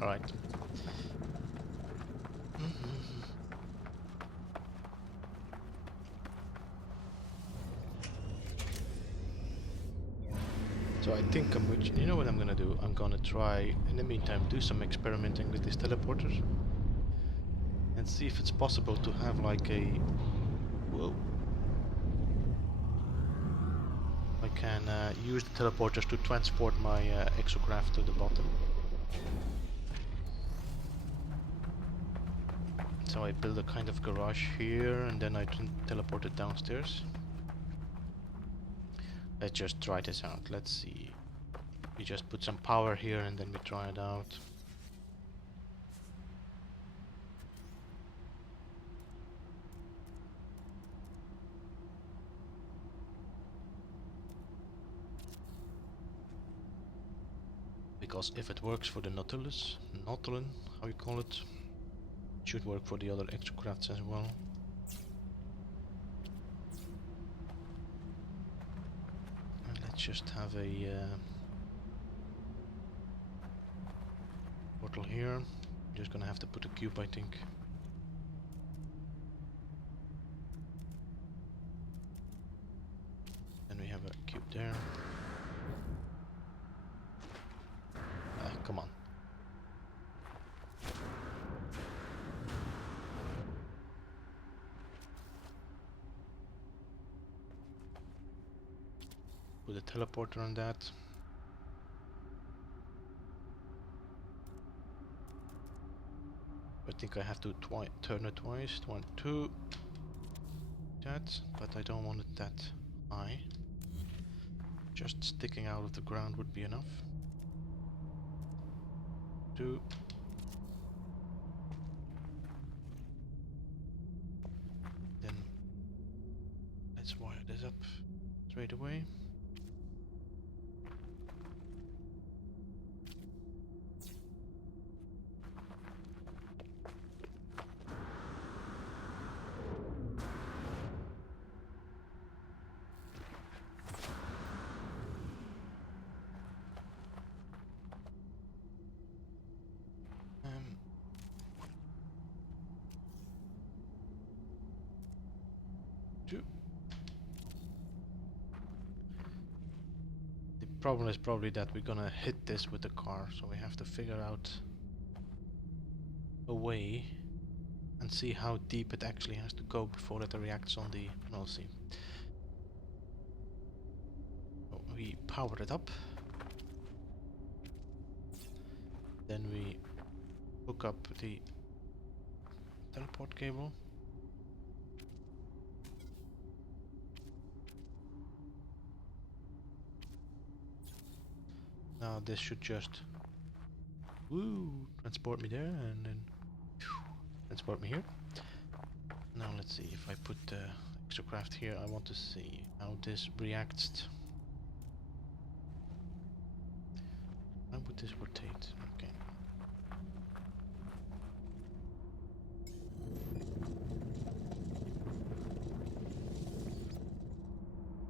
Alright. So I think you know what I'm gonna do? I'm gonna try, in the meantime, do some experimenting with these teleporters. And see if it's possible to have like a... Whoa. I can use the teleporters to transport my exocraft to the bottom. So I build a kind of garage here and then I teleport it downstairs. Let's just try this out. Let's see. We just put some power here and then we try it out. Because if it works for the Nautilus, how you call it, should work for the other exocrafts as well. And let's just have a portal here. Just gonna have to put a cube, I think. Then we have a cube there. Come on. Put a teleporter on that. I think I have to turn it twice. 1, 2. That, but I don't want it that high. Just sticking out of the ground would be enough. 2. Then let's wire this up straight away. The problem is probably that we're gonna hit this with the car, so we have to figure out a way and see how deep it actually has to go before it reacts on the... We'll see. So we power it up. Then we hook up the teleport cable. Now this should just Woo! Transport me there and then transport me here. Now let's see if I put the extra craft here. I want to see how this reacts. How would this rotate? Okay.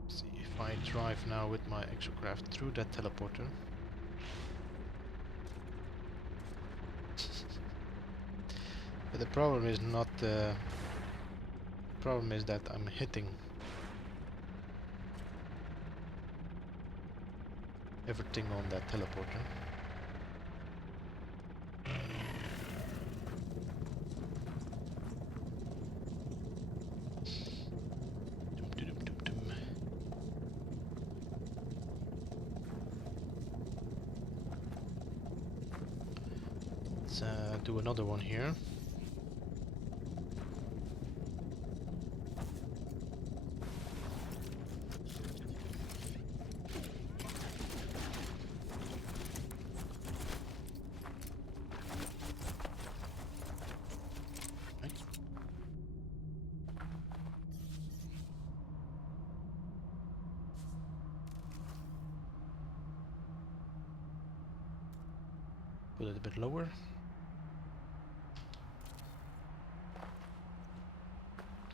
See if I drive now with my extra craft through that teleporter. But the problem is not the problem is that I'm hitting everything on that teleporter. Let's do another one here. Put it a bit lower.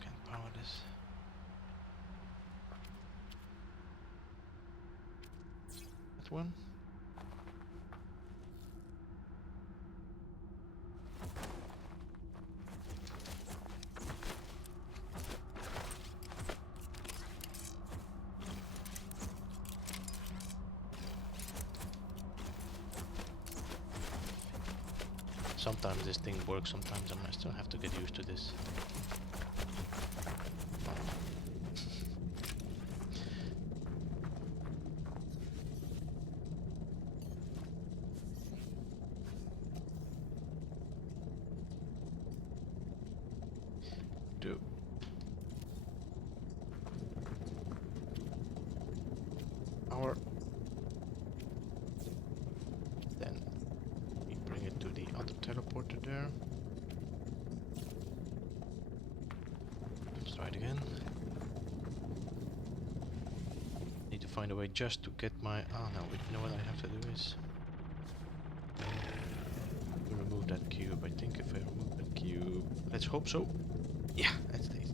Can't power this. That one. Sometimes this thing works, sometimes I still have to get used to this. Do. Power. Then we bring it to the other teleporter there. Let's try it again. Need to find a way just to get my... Oh no, you know what I have to do is... remove that cube. I think if I remove that cube... Let's hope so. Yeah, that stays.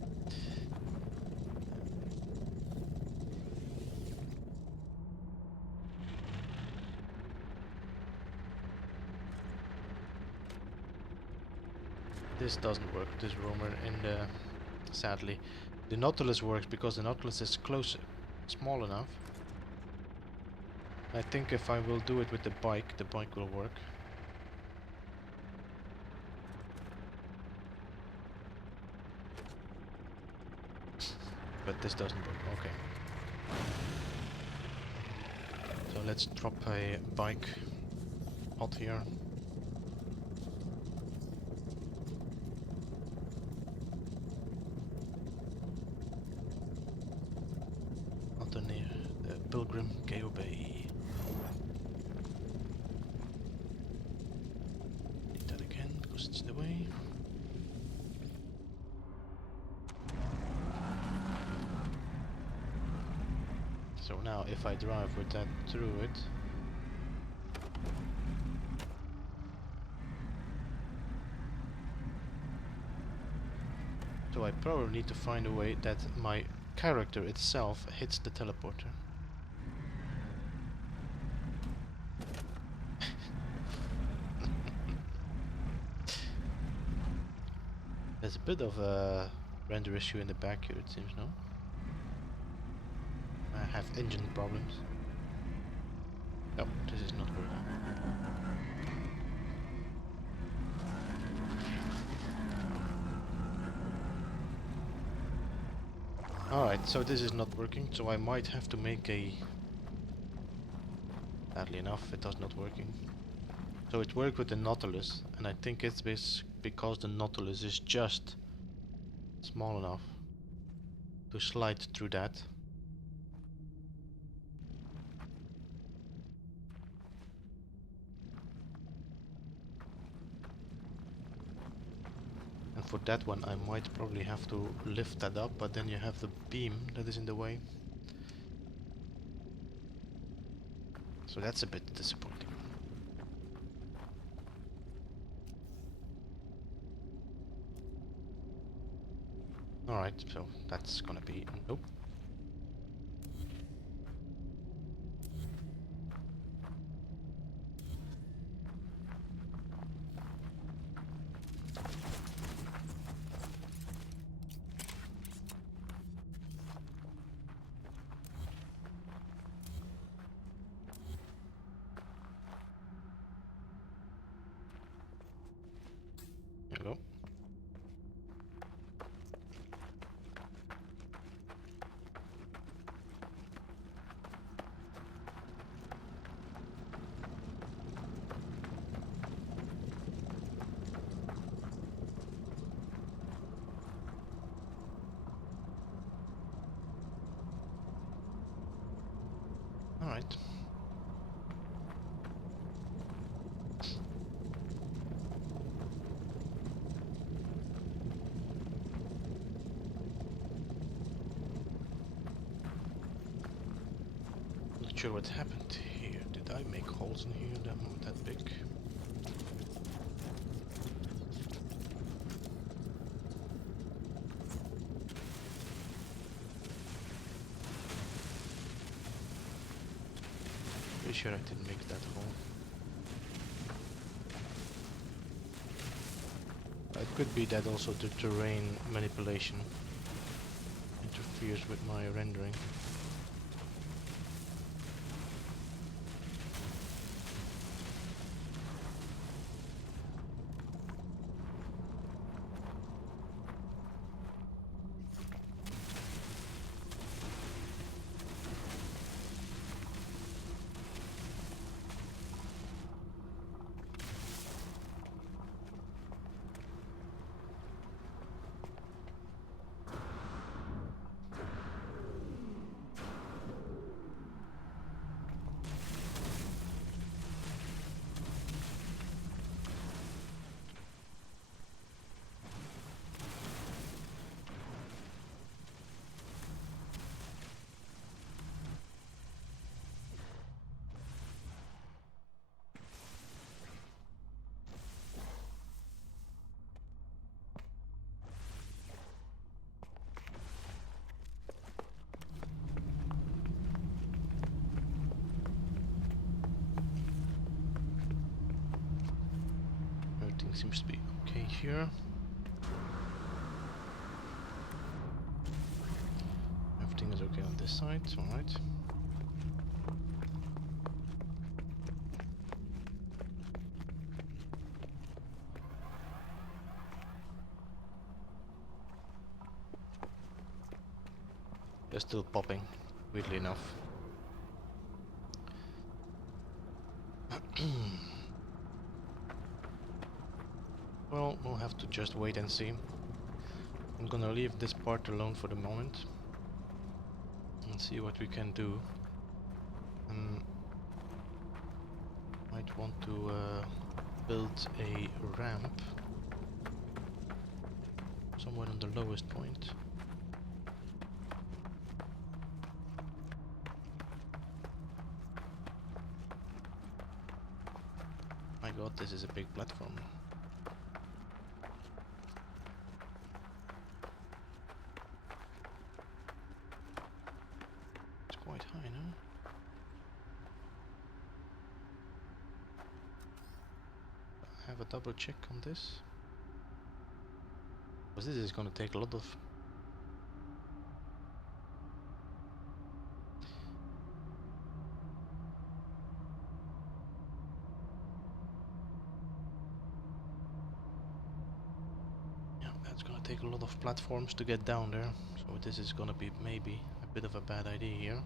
This doesn't work, this roamer in the... Sadly. The Nautilus works because the Nautilus is close, small enough. I think if I will do it with the bike will work. But this doesn't work, okay. So let's drop a bike hot here. Not near the Pilgrim Gale Bay. Need that again because it's in the way. So now if I drive with that through it, so I probably need to find a way that my character itself hits the teleporter. There's a bit of a render issue in the back here, it seems, no? I have engine problems. Oh, this is not working. Alright, so this is not working, so I might have to make a... Sadly enough, it does not working. So it worked with the Nautilus, and I think it's because the Nautilus is just small enough to slide through that. And for that one I might probably have to lift that up, but then you have the beam that is in the way. So that's a bit disappointing. Alright, so that's gonna be nope. There we go. Alright. Not sure what happened here. Did I make holes in here that not that big? Pretty sure I didn't make that hole. It could be that also the terrain manipulation interferes with my rendering. Everything seems to be okay here. Everything is okay on this side, alright. They're still popping, weirdly enough. Well, we'll have to just wait and see. I'm gonna leave this part alone for the moment and see what we can do. Might want to build a ramp somewhere on the lowest point. My god, this is a big platform. It's quite high, no? Have a double check on this. Because this is gonna take a lot of... Yeah, that's gonna take a lot of platforms to get down there. So this is gonna be maybe a bit of a bad idea here.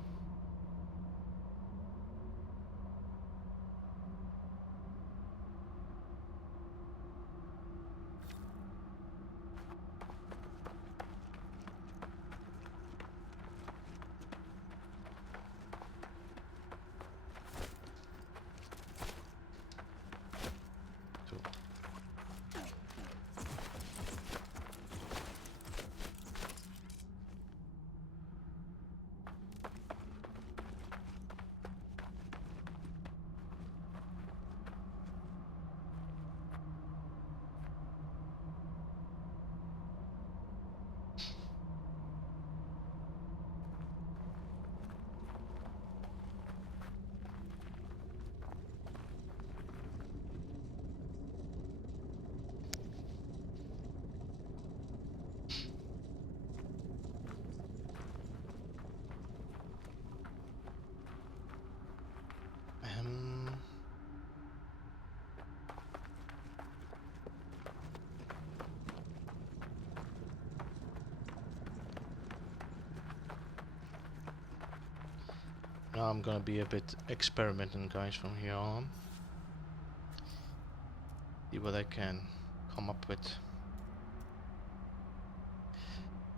I'm gonna be a bit experimenting, guys, from here on. See what I can come up with.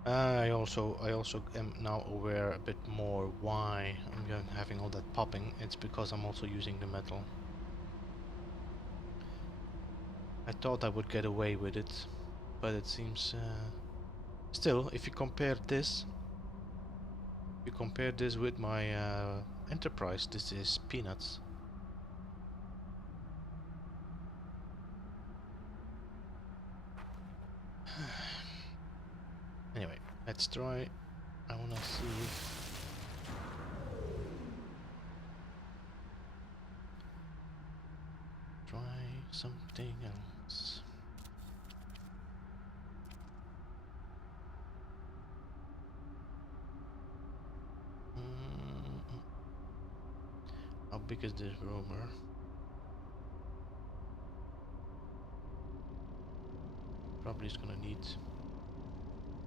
I also am now aware a bit more why I'm having all that popping. It's because I'm also using the metal. I thought I would get away with it, but it seems still, if you compare this with my Enterprise, this is peanuts. Anyway, let's try. I wanna see if try something else. How big is this roamer? Probably is gonna need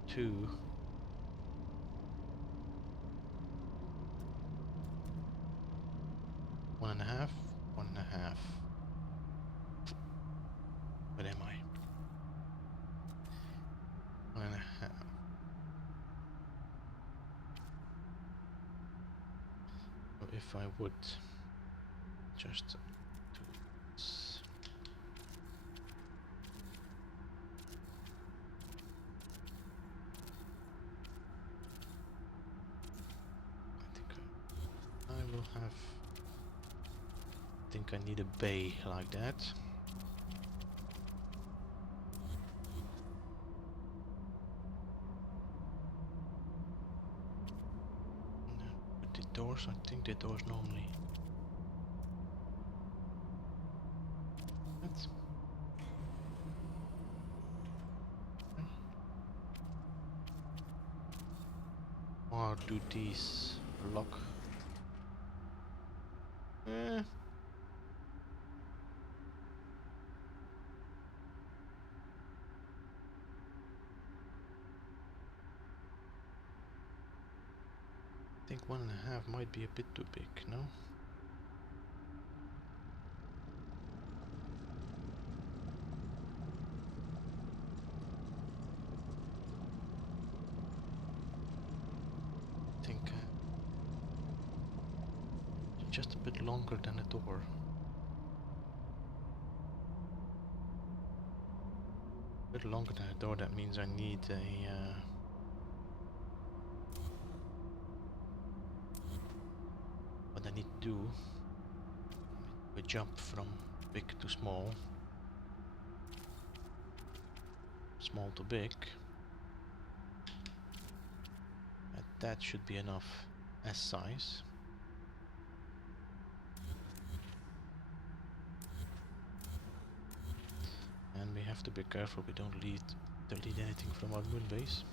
2. 1.5. 1.5. Where am I? 1.5. So if I would just do this. I will have. I think I need a bay like that. With the doors, I think the doors normally. What? Or do these lock? Eh. I think 1.5 might be a bit too big, no? I think just a bit longer than a door. A bit longer than a door, that means I need a what I need to do, we jump from big to small, small to big, and that should be enough as size. And we have to be careful we don't delete anything from our moon base.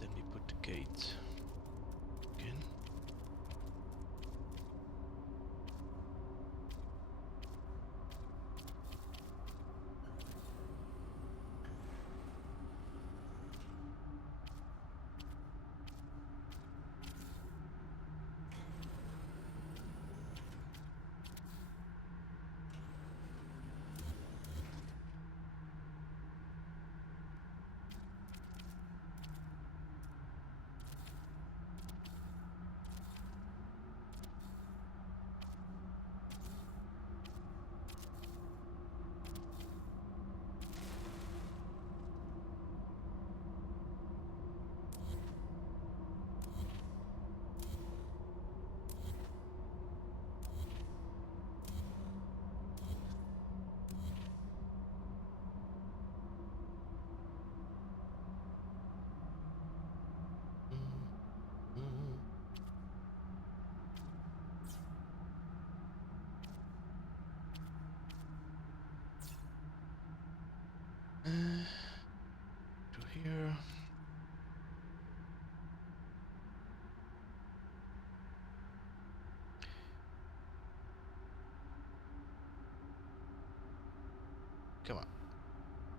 Then we put the gate again.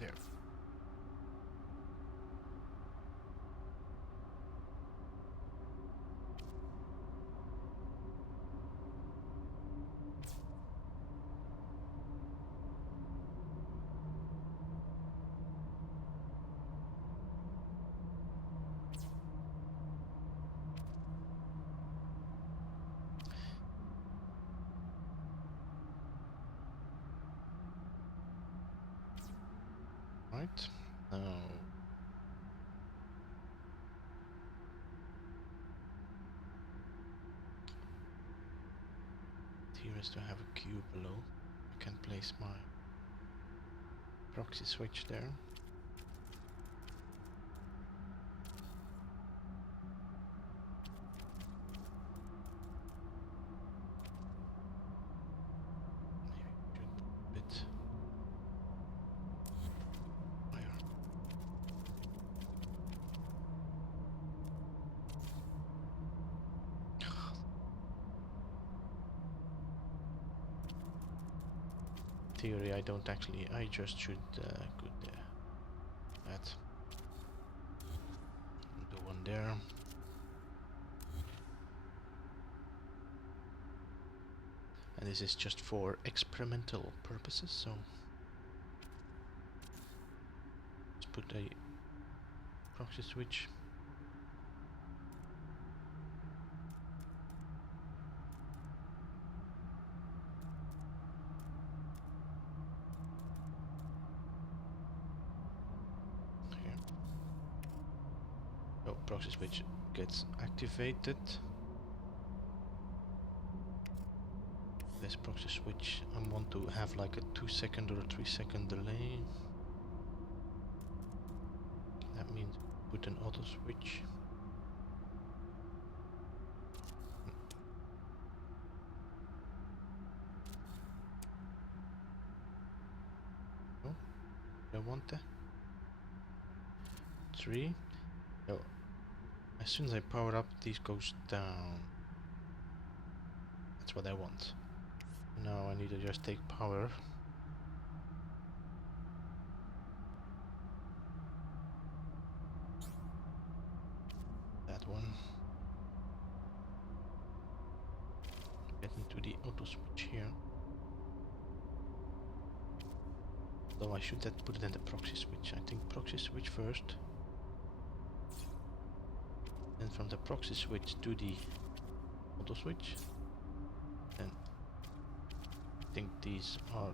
There. Right. Now here is to have a cube below. I can place my proxy switch there. Maybe should put a bit higher. Theory, I don't actually. I just should put that. Do one there. And this is just for experimental purposes, so let's put a proxy switch. Here. Oh, proxy switch gets activated. This proxy switch, I want to have like a 2-second or a 3-second delay. That means put an auto switch. Oh, I want that. 3. So as soon as I power up, these goes down. That's what I want. Now I need to just take power. That one. Get into the auto switch here. Though I should have put it in the proxy switch. I think proxy switch first. Then from the proxy switch to the auto switch. Then I think these are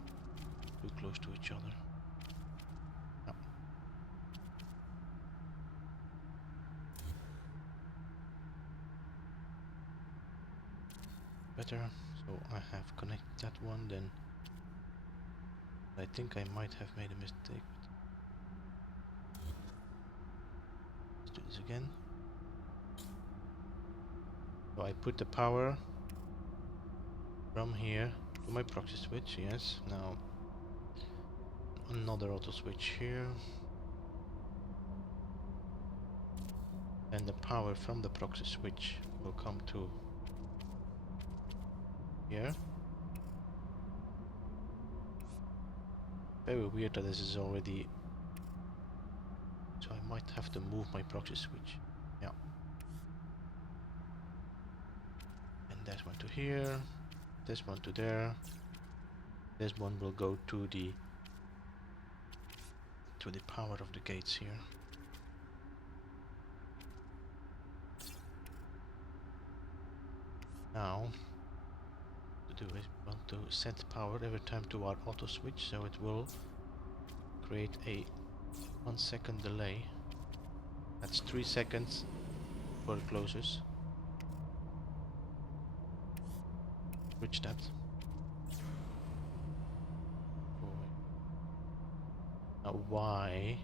too close to each other. No. Better. So I have connected that one, then I think I might have made a mistake. Let's do this again. So I put the power from here to my proxy switch, yes. Now another auto switch here. And the power from the proxy switch will come to here. Very weird that this is already... So I might have to move my proxy switch. Yeah. And that one to here. This one to there. This one will go to the power of the gates here. Now, to do is we want to set power every time to our auto switch, so it will create a 1-second delay. That's 3 seconds before it closes. Switch that. Now why?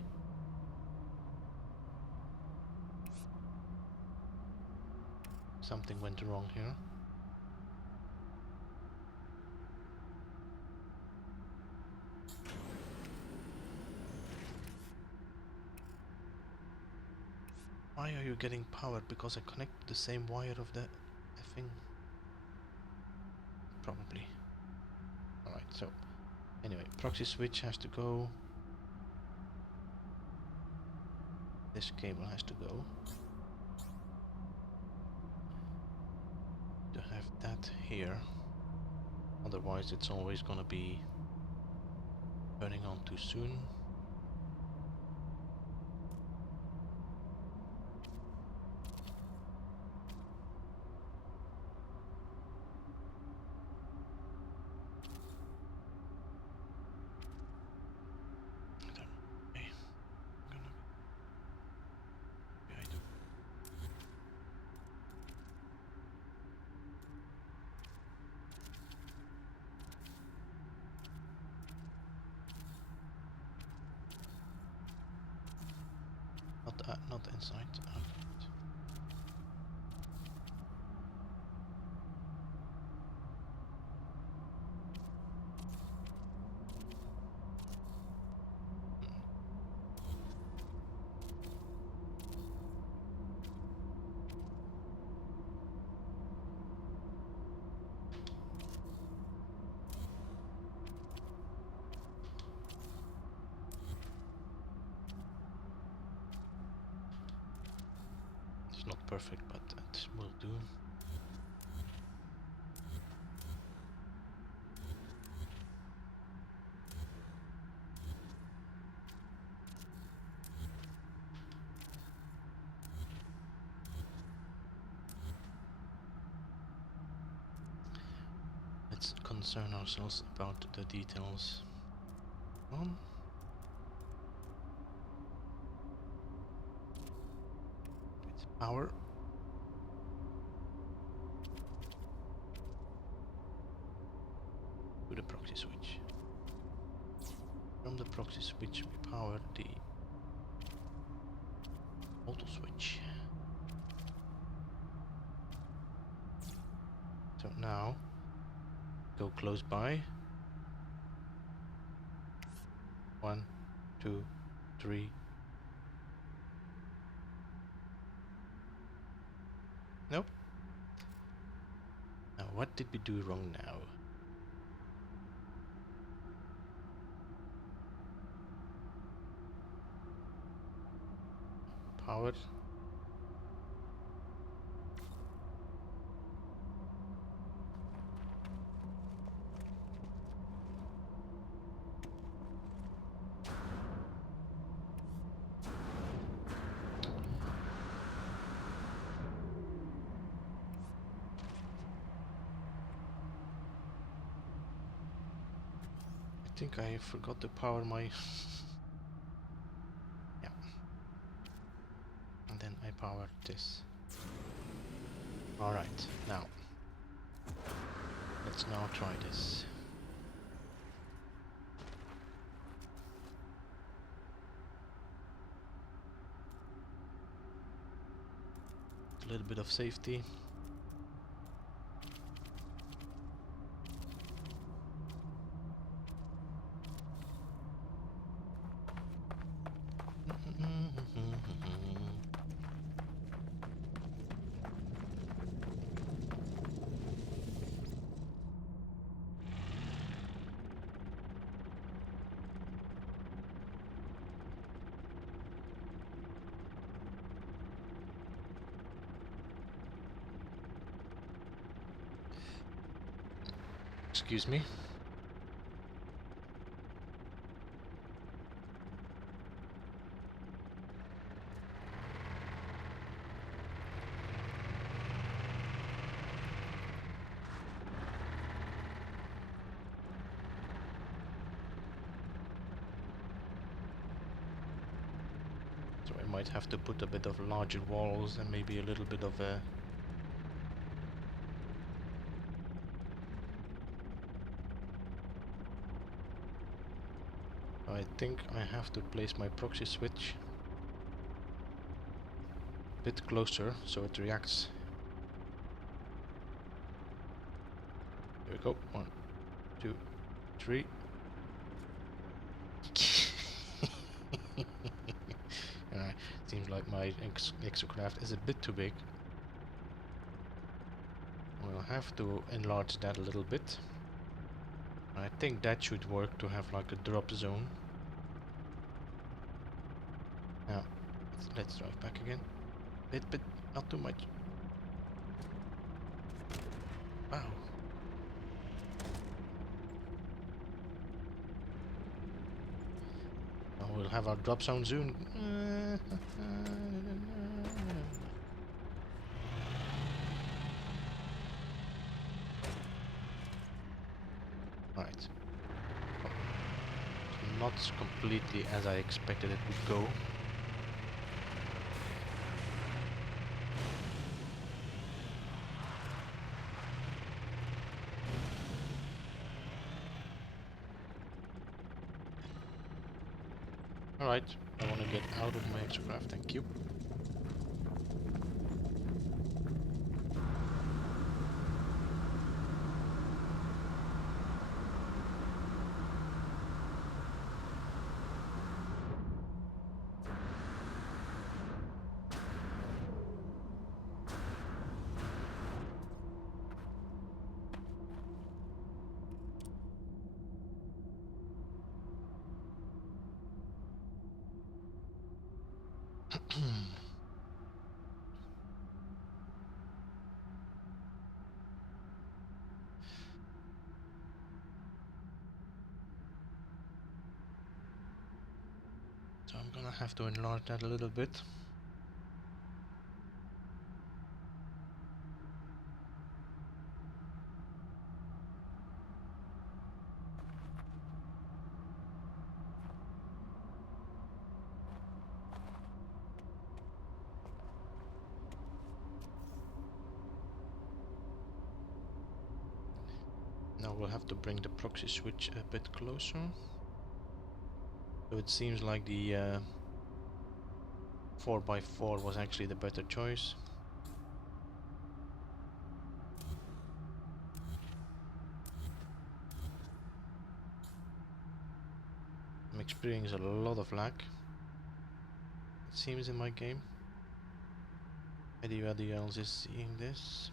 Something went wrong here. Why are you getting power? Because I connected the same wire of the effing... Probably. Alright, so anyway, proxy switch has to go. This cable has to go. To have that here. Otherwise it's always gonna be turning on too soon. Not inside. It's not perfect, but that will do. Let's concern ourselves about the details. It's power. To the proxy switch. From the proxy switch we power the auto switch. So now go close by. 1, 2, 3. Nope. Now what did we do wrong now? Power. I think I forgot to power my yeah. And then I power this. Alright, now let's now try this. A little bit of safety. Excuse me. So I might have to put a bit of larger walls and maybe a little bit of a I think I have to place my proxy switch a bit closer so it reacts. There we go. 1, 2, 3. Seems like my exocraft is a bit too big. We'll have to enlarge that a little bit. I think that should work to have like a drop zone. Yeah. Let's drive back again. Bit, not too much. Wow. Now we'll have our drop zone soon. Right. Not completely as I expected it would go. Alright, I want to get out of my exocraft, thank you. So I'm gonna have to enlarge that a little bit. Now we'll have to bring the proxy switch a bit closer. So it seems like the 4x4 was actually the better choice. I'm experiencing a lot of lag, it seems, in my game. Anybody else is seeing this?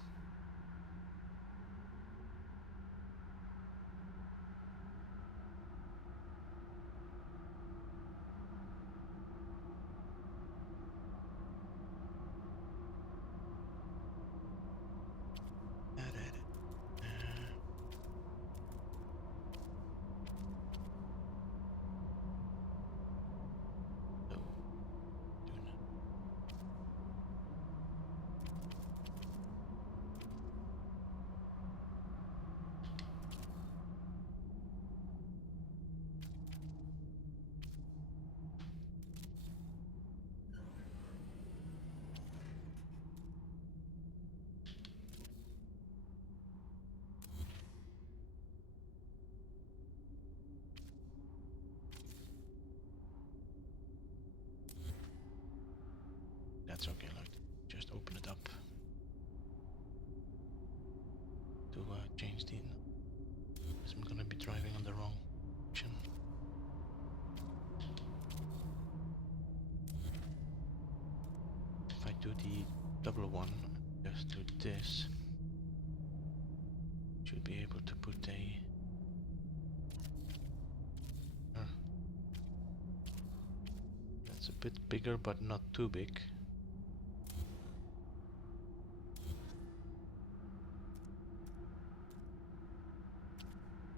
That's okay, like, just open it up to change the... Because I'm gonna be driving on the wrong option. If I do the double one, just do this, should be able to put a... That's a bit bigger, but not too big.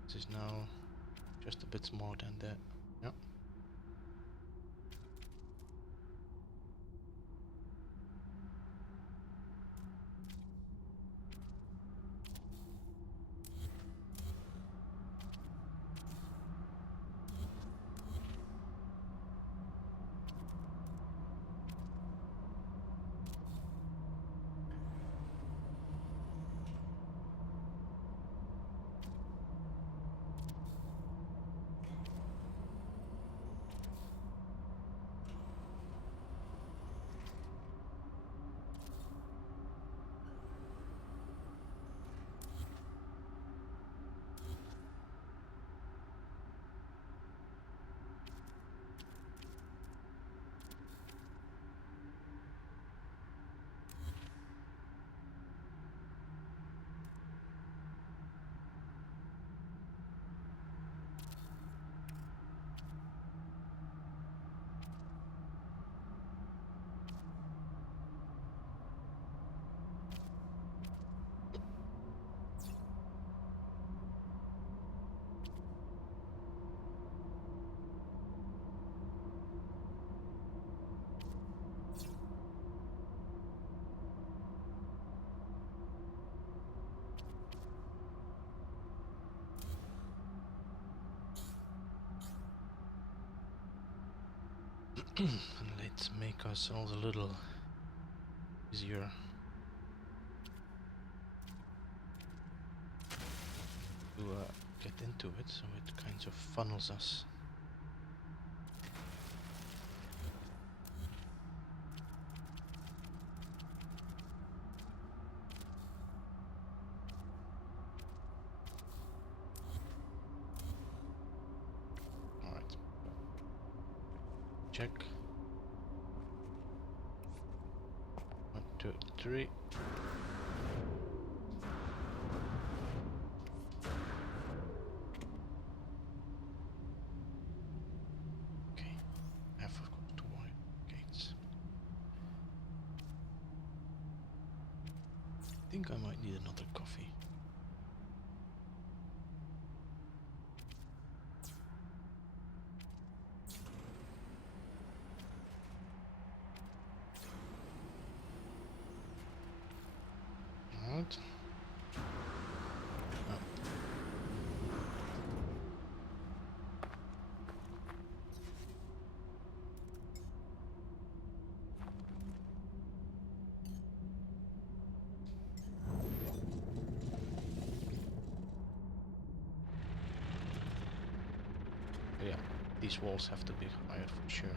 This is now just a bit smaller than that. Yep. And let's make ourselves a little easier to get into it, so it kind of funnels us. Alright. Check. 1, 2, 3. Okay. I forgot to wire gates. I think I might need another coffee. Alright. Oh. Yeah, these walls have to be wired for sure.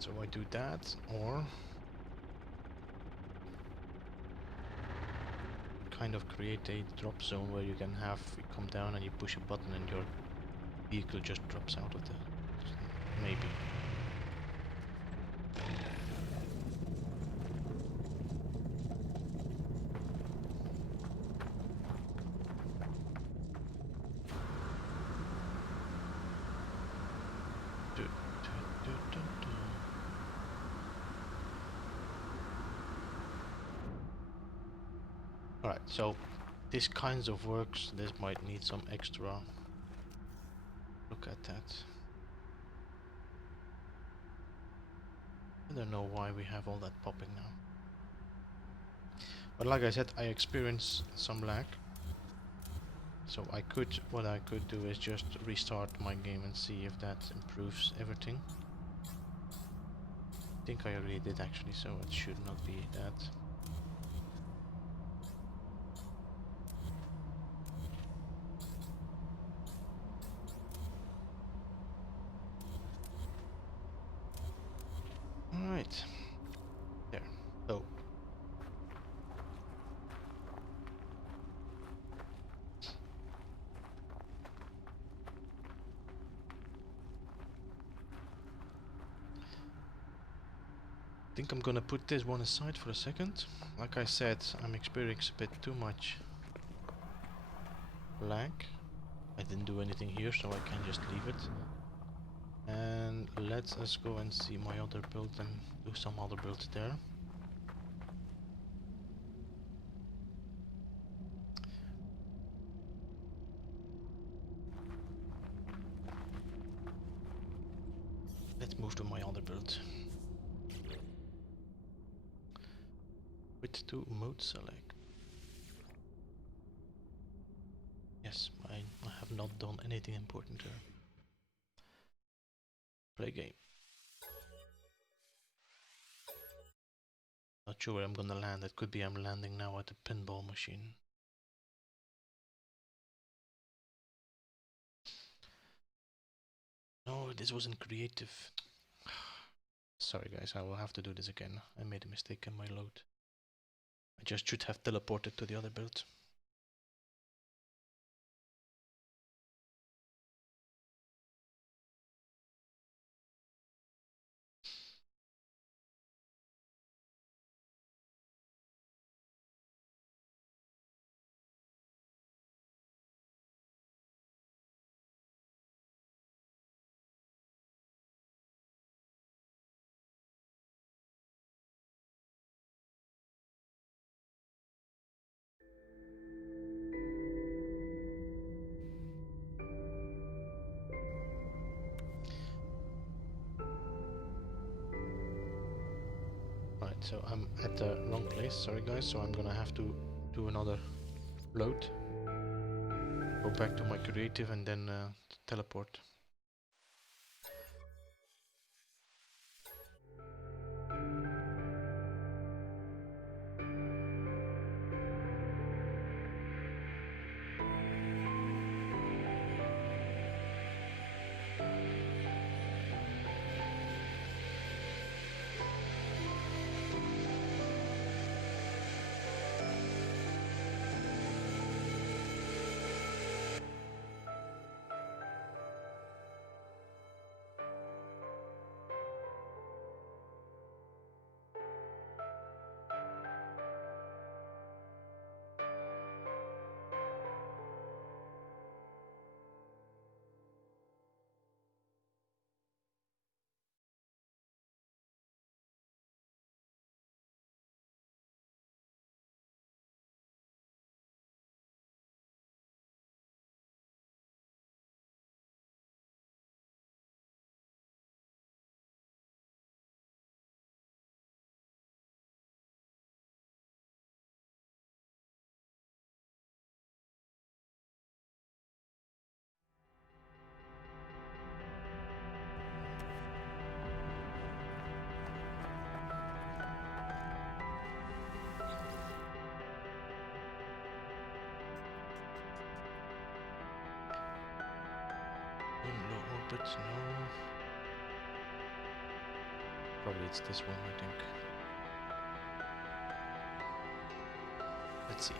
So I do that, or kind of create a drop zone where you can have you come down and you push a button and your vehicle just drops out of the... maybe. Do, do, do, do, do. Alright, so this kinds of works. This might need some extra look at that. I don't know why we have all that popping now. But like I said, I experience some lag. So what I could do is just restart my game and see if that improves everything. I think I already did actually, so it should not be that. Alright. There. So I think I'm gonna put this one aside for a second. Like I said, I'm experiencing a bit too much lag. I didn't do anything here, so I can just leave it. And let us go and see my other build and do some other builds there. Let's move to my other build. With to mode select. Yes, I have not done anything important here. Play game. Not sure where I'm gonna land. It could be I'm landing now at the pinball machine. No, this wasn't creative. Sorry guys, I will have to do this again. I made a mistake in my load. I just should have teleported to the other build. So I'm at the wrong place, sorry guys, so I'm gonna have to do another load. Go back to my creative and then teleport. Low orbit, no. Probably it's this one, I think. Let's see.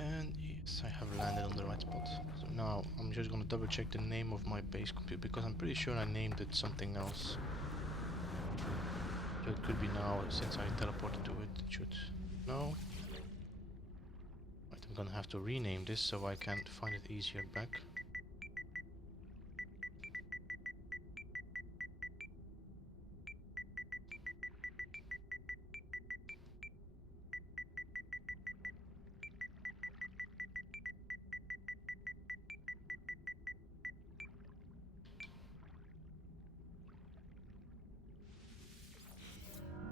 And yes, I have landed on the right spot. So now I'm just gonna double check the name of my base computer because I'm pretty sure I named it something else. So it could be now since I teleported to it. It should. No. Right, I'm gonna have to rename this so I can find it easier back.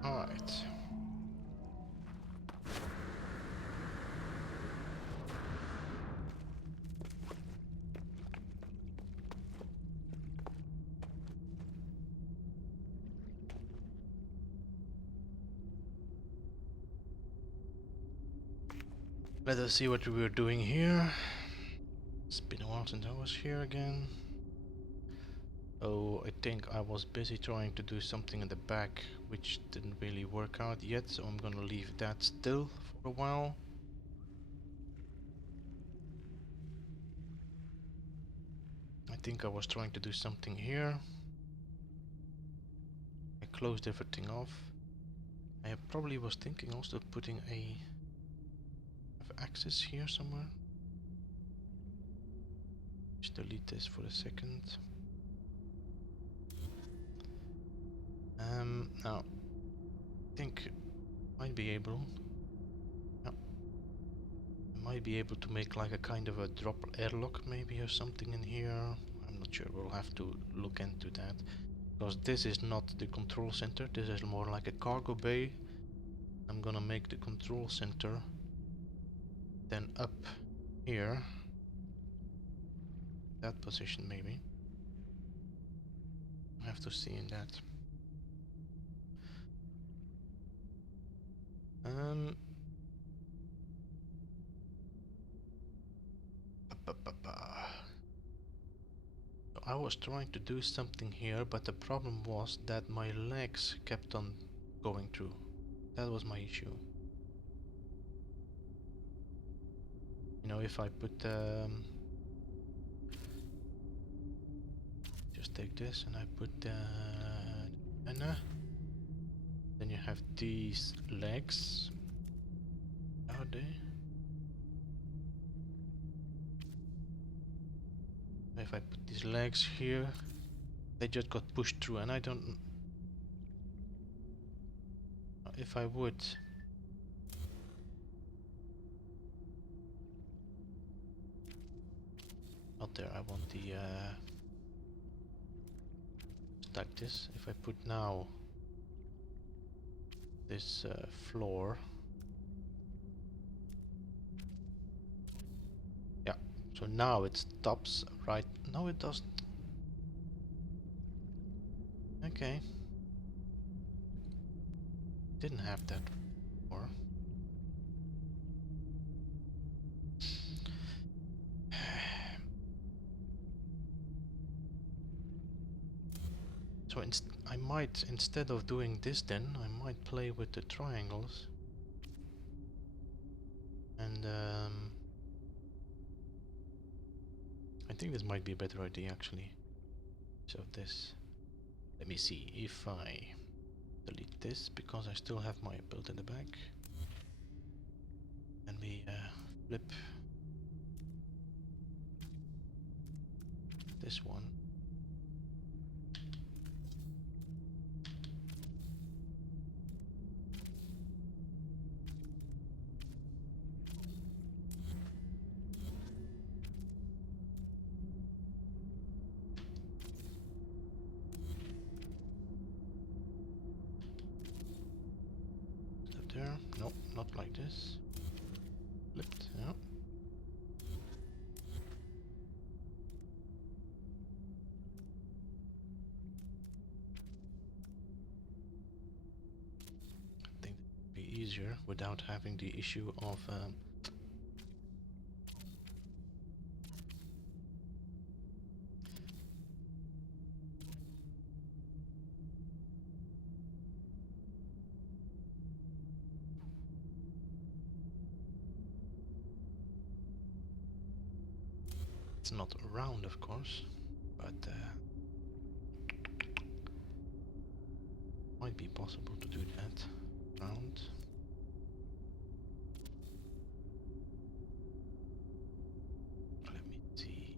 Alright. Let us see what we were doing here. It's been a while since I was here again. Oh, I think I was busy trying to do something in the back which didn't really work out yet, so I'm gonna leave that still for a while. I think I was trying to do something here. I closed everything off. I probably was thinking also putting a axis here somewhere. Just delete this for a second. Now I think I might be able. Yeah, I might be able to make like a kind of a drop airlock maybe or something in here. I'm not sure. We'll have to look into that. Because this is not the control center, this is more like a cargo bay. I'm gonna make the control center then up here, that position maybe. I have to see in that. Um, ba, ba, ba. So I was trying to do something here, but the problem was that my legs kept on going through. That was my issue. You know, if I put just take this and I put Anna, then you have these legs. Are they? If I put these legs here, they just got pushed through, and I don't. If I would. Not there, I want the like this. If I put now this floor, yeah, so now it stops right. No, it doesn't. Okay, didn't have that before. So I might, instead of doing this then, I might play with the triangles. And I think this might be a better idea actually. So this, let me see if I delete this because I still have my build in the back. And we flip this one. Up there. Nope, not like this. Flipped, yeah. I think that would be easier without having the issue of it's not round, of course, but might be possible to do that round. Let me see.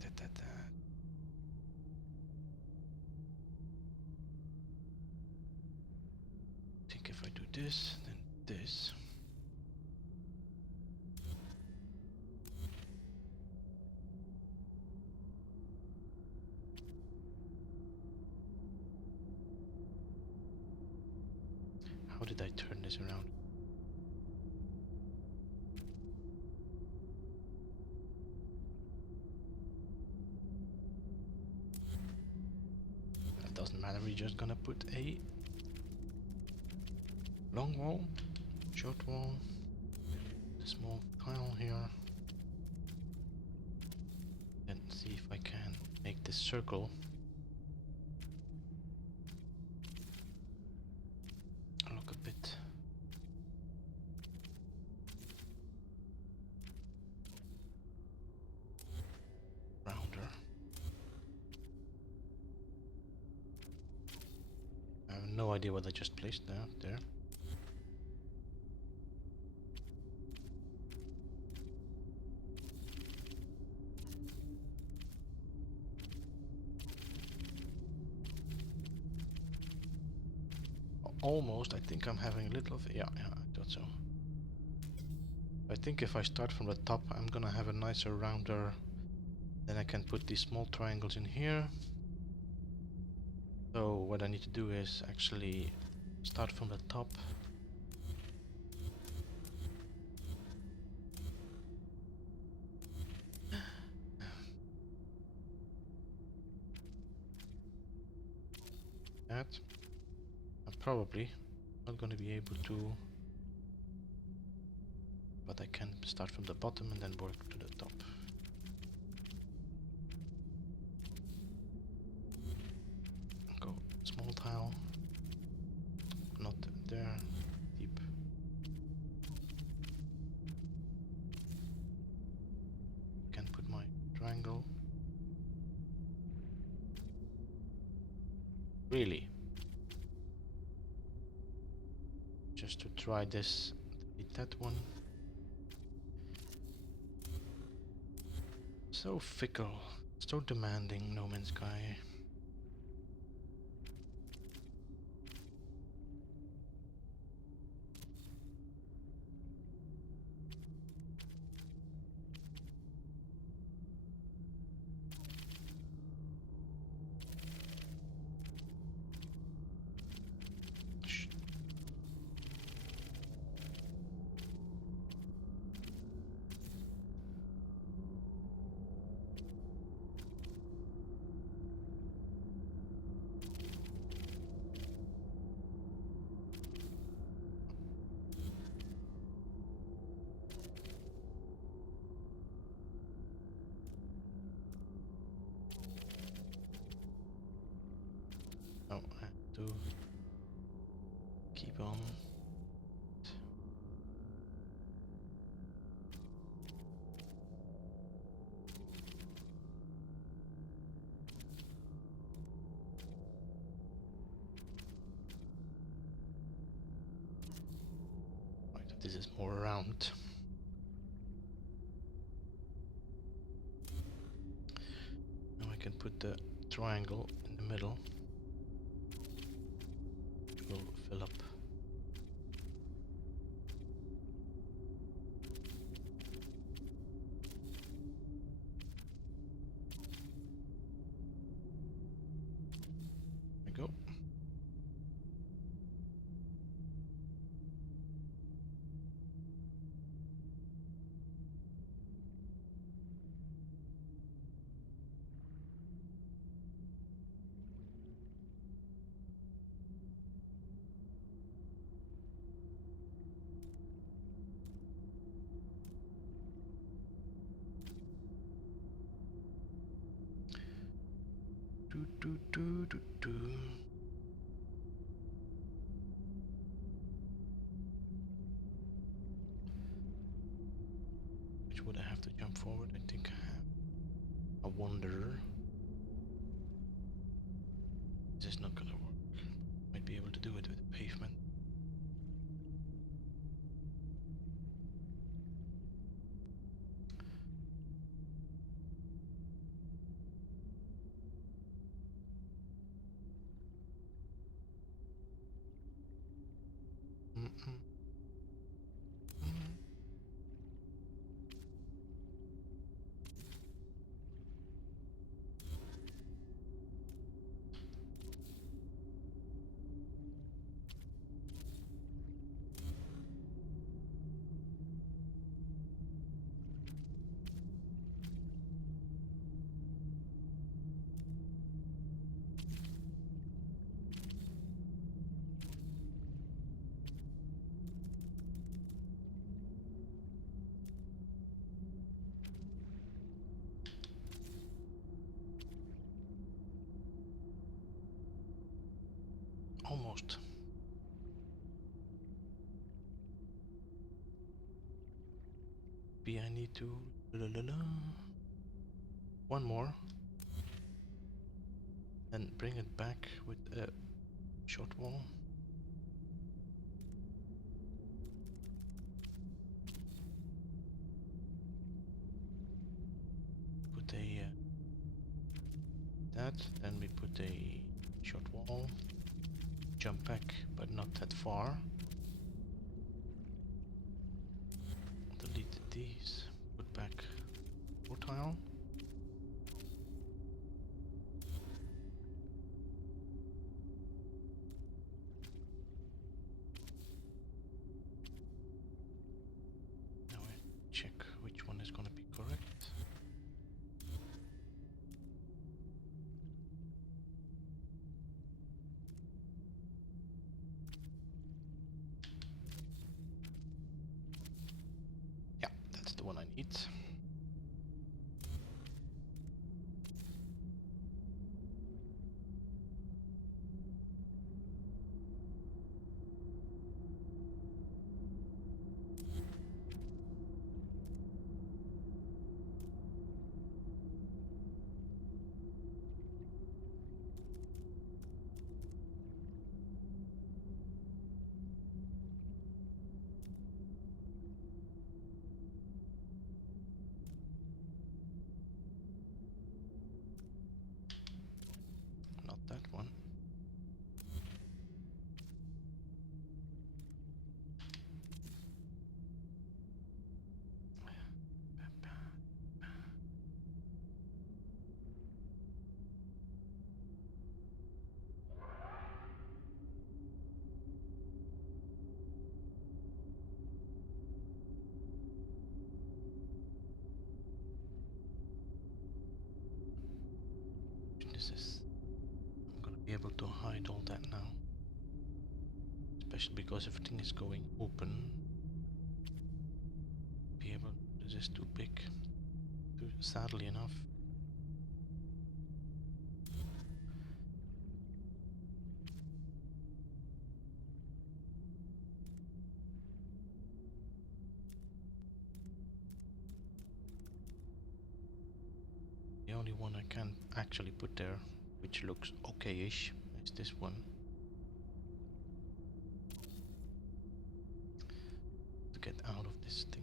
Da, da, da. I think if I do this, then this. How did I turn this around? It doesn't matter, we're just gonna put a long wall, short wall, a small tile here. And see if I can make this circle look a bit rounder. I have no idea what I just placed there. Almost, I think I'm having a little of, yeah, I thought so. I think if I start from the top, I'm gonna have a nicer rounder. Then I can put these small triangles in here. So what I need to do is actually start from the top. that. I'm probably not going to be able to, but I can start from the bottom and then work to the top. Go small tile, not there, deep. Can put my triangle. Really? Just to try this, delete that one. So fickle, so demanding, No Man's Sky. Oh, I have to keep on. Right, this is more round. Now I can put the triangle in the middle. It will fill up. There we go. Do do do do do. Which would I have to jump forward? I think I have. I wonder. This is not gonna work. Might be able to do it with the pavement. Mm-mm. Almost. Maybe I need to one more and bring it back with a short wall. Put a that, then we put a short wall. Jump back, but not that far. Delete these. Put back more tile. Now I check which one is going to be correct. one I need. Not that one. This is. I'm gonna be able to hide all that now. Especially because everything is going open. Be able. This is too big. Sadly enough. The only one I can actually put there, which looks okay-ish, is this one. To get out of this thing.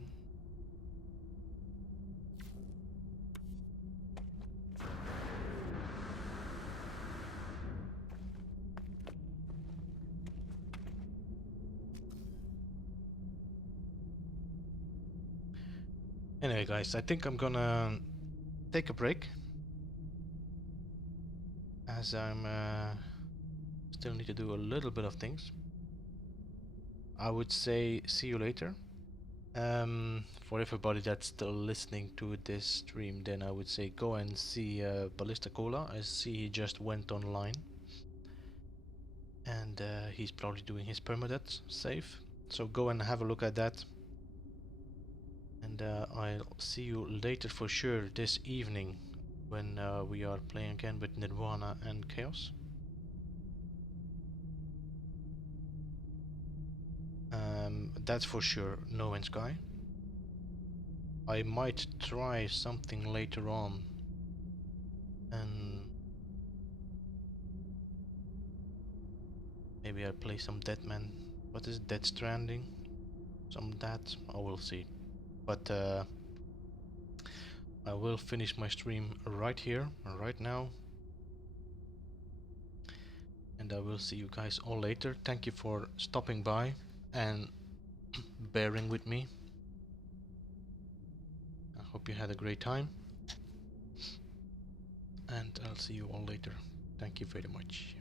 Anyway, guys, I think I'm gonna take a break, as I'm still need to do a little bit of things. I would say see you later. For everybody that's still listening to this stream, then I would say go and see Ballista Cola. I see he just went online, and he's probably doing his permadeath save. So go and have a look at that. And I'll see you later for sure this evening when we are playing again with Nirvana and Chaos. That's for sure, No Man's Sky. I might try something later on, and maybe I play some Deadman. What is Dead Stranding? Some that, I will see. But I will finish my stream right here, right now. And I will see you guys all later. Thank you for stopping by and bearing with me. I hope you had a great time. And I'll see you all later. Thank you very much.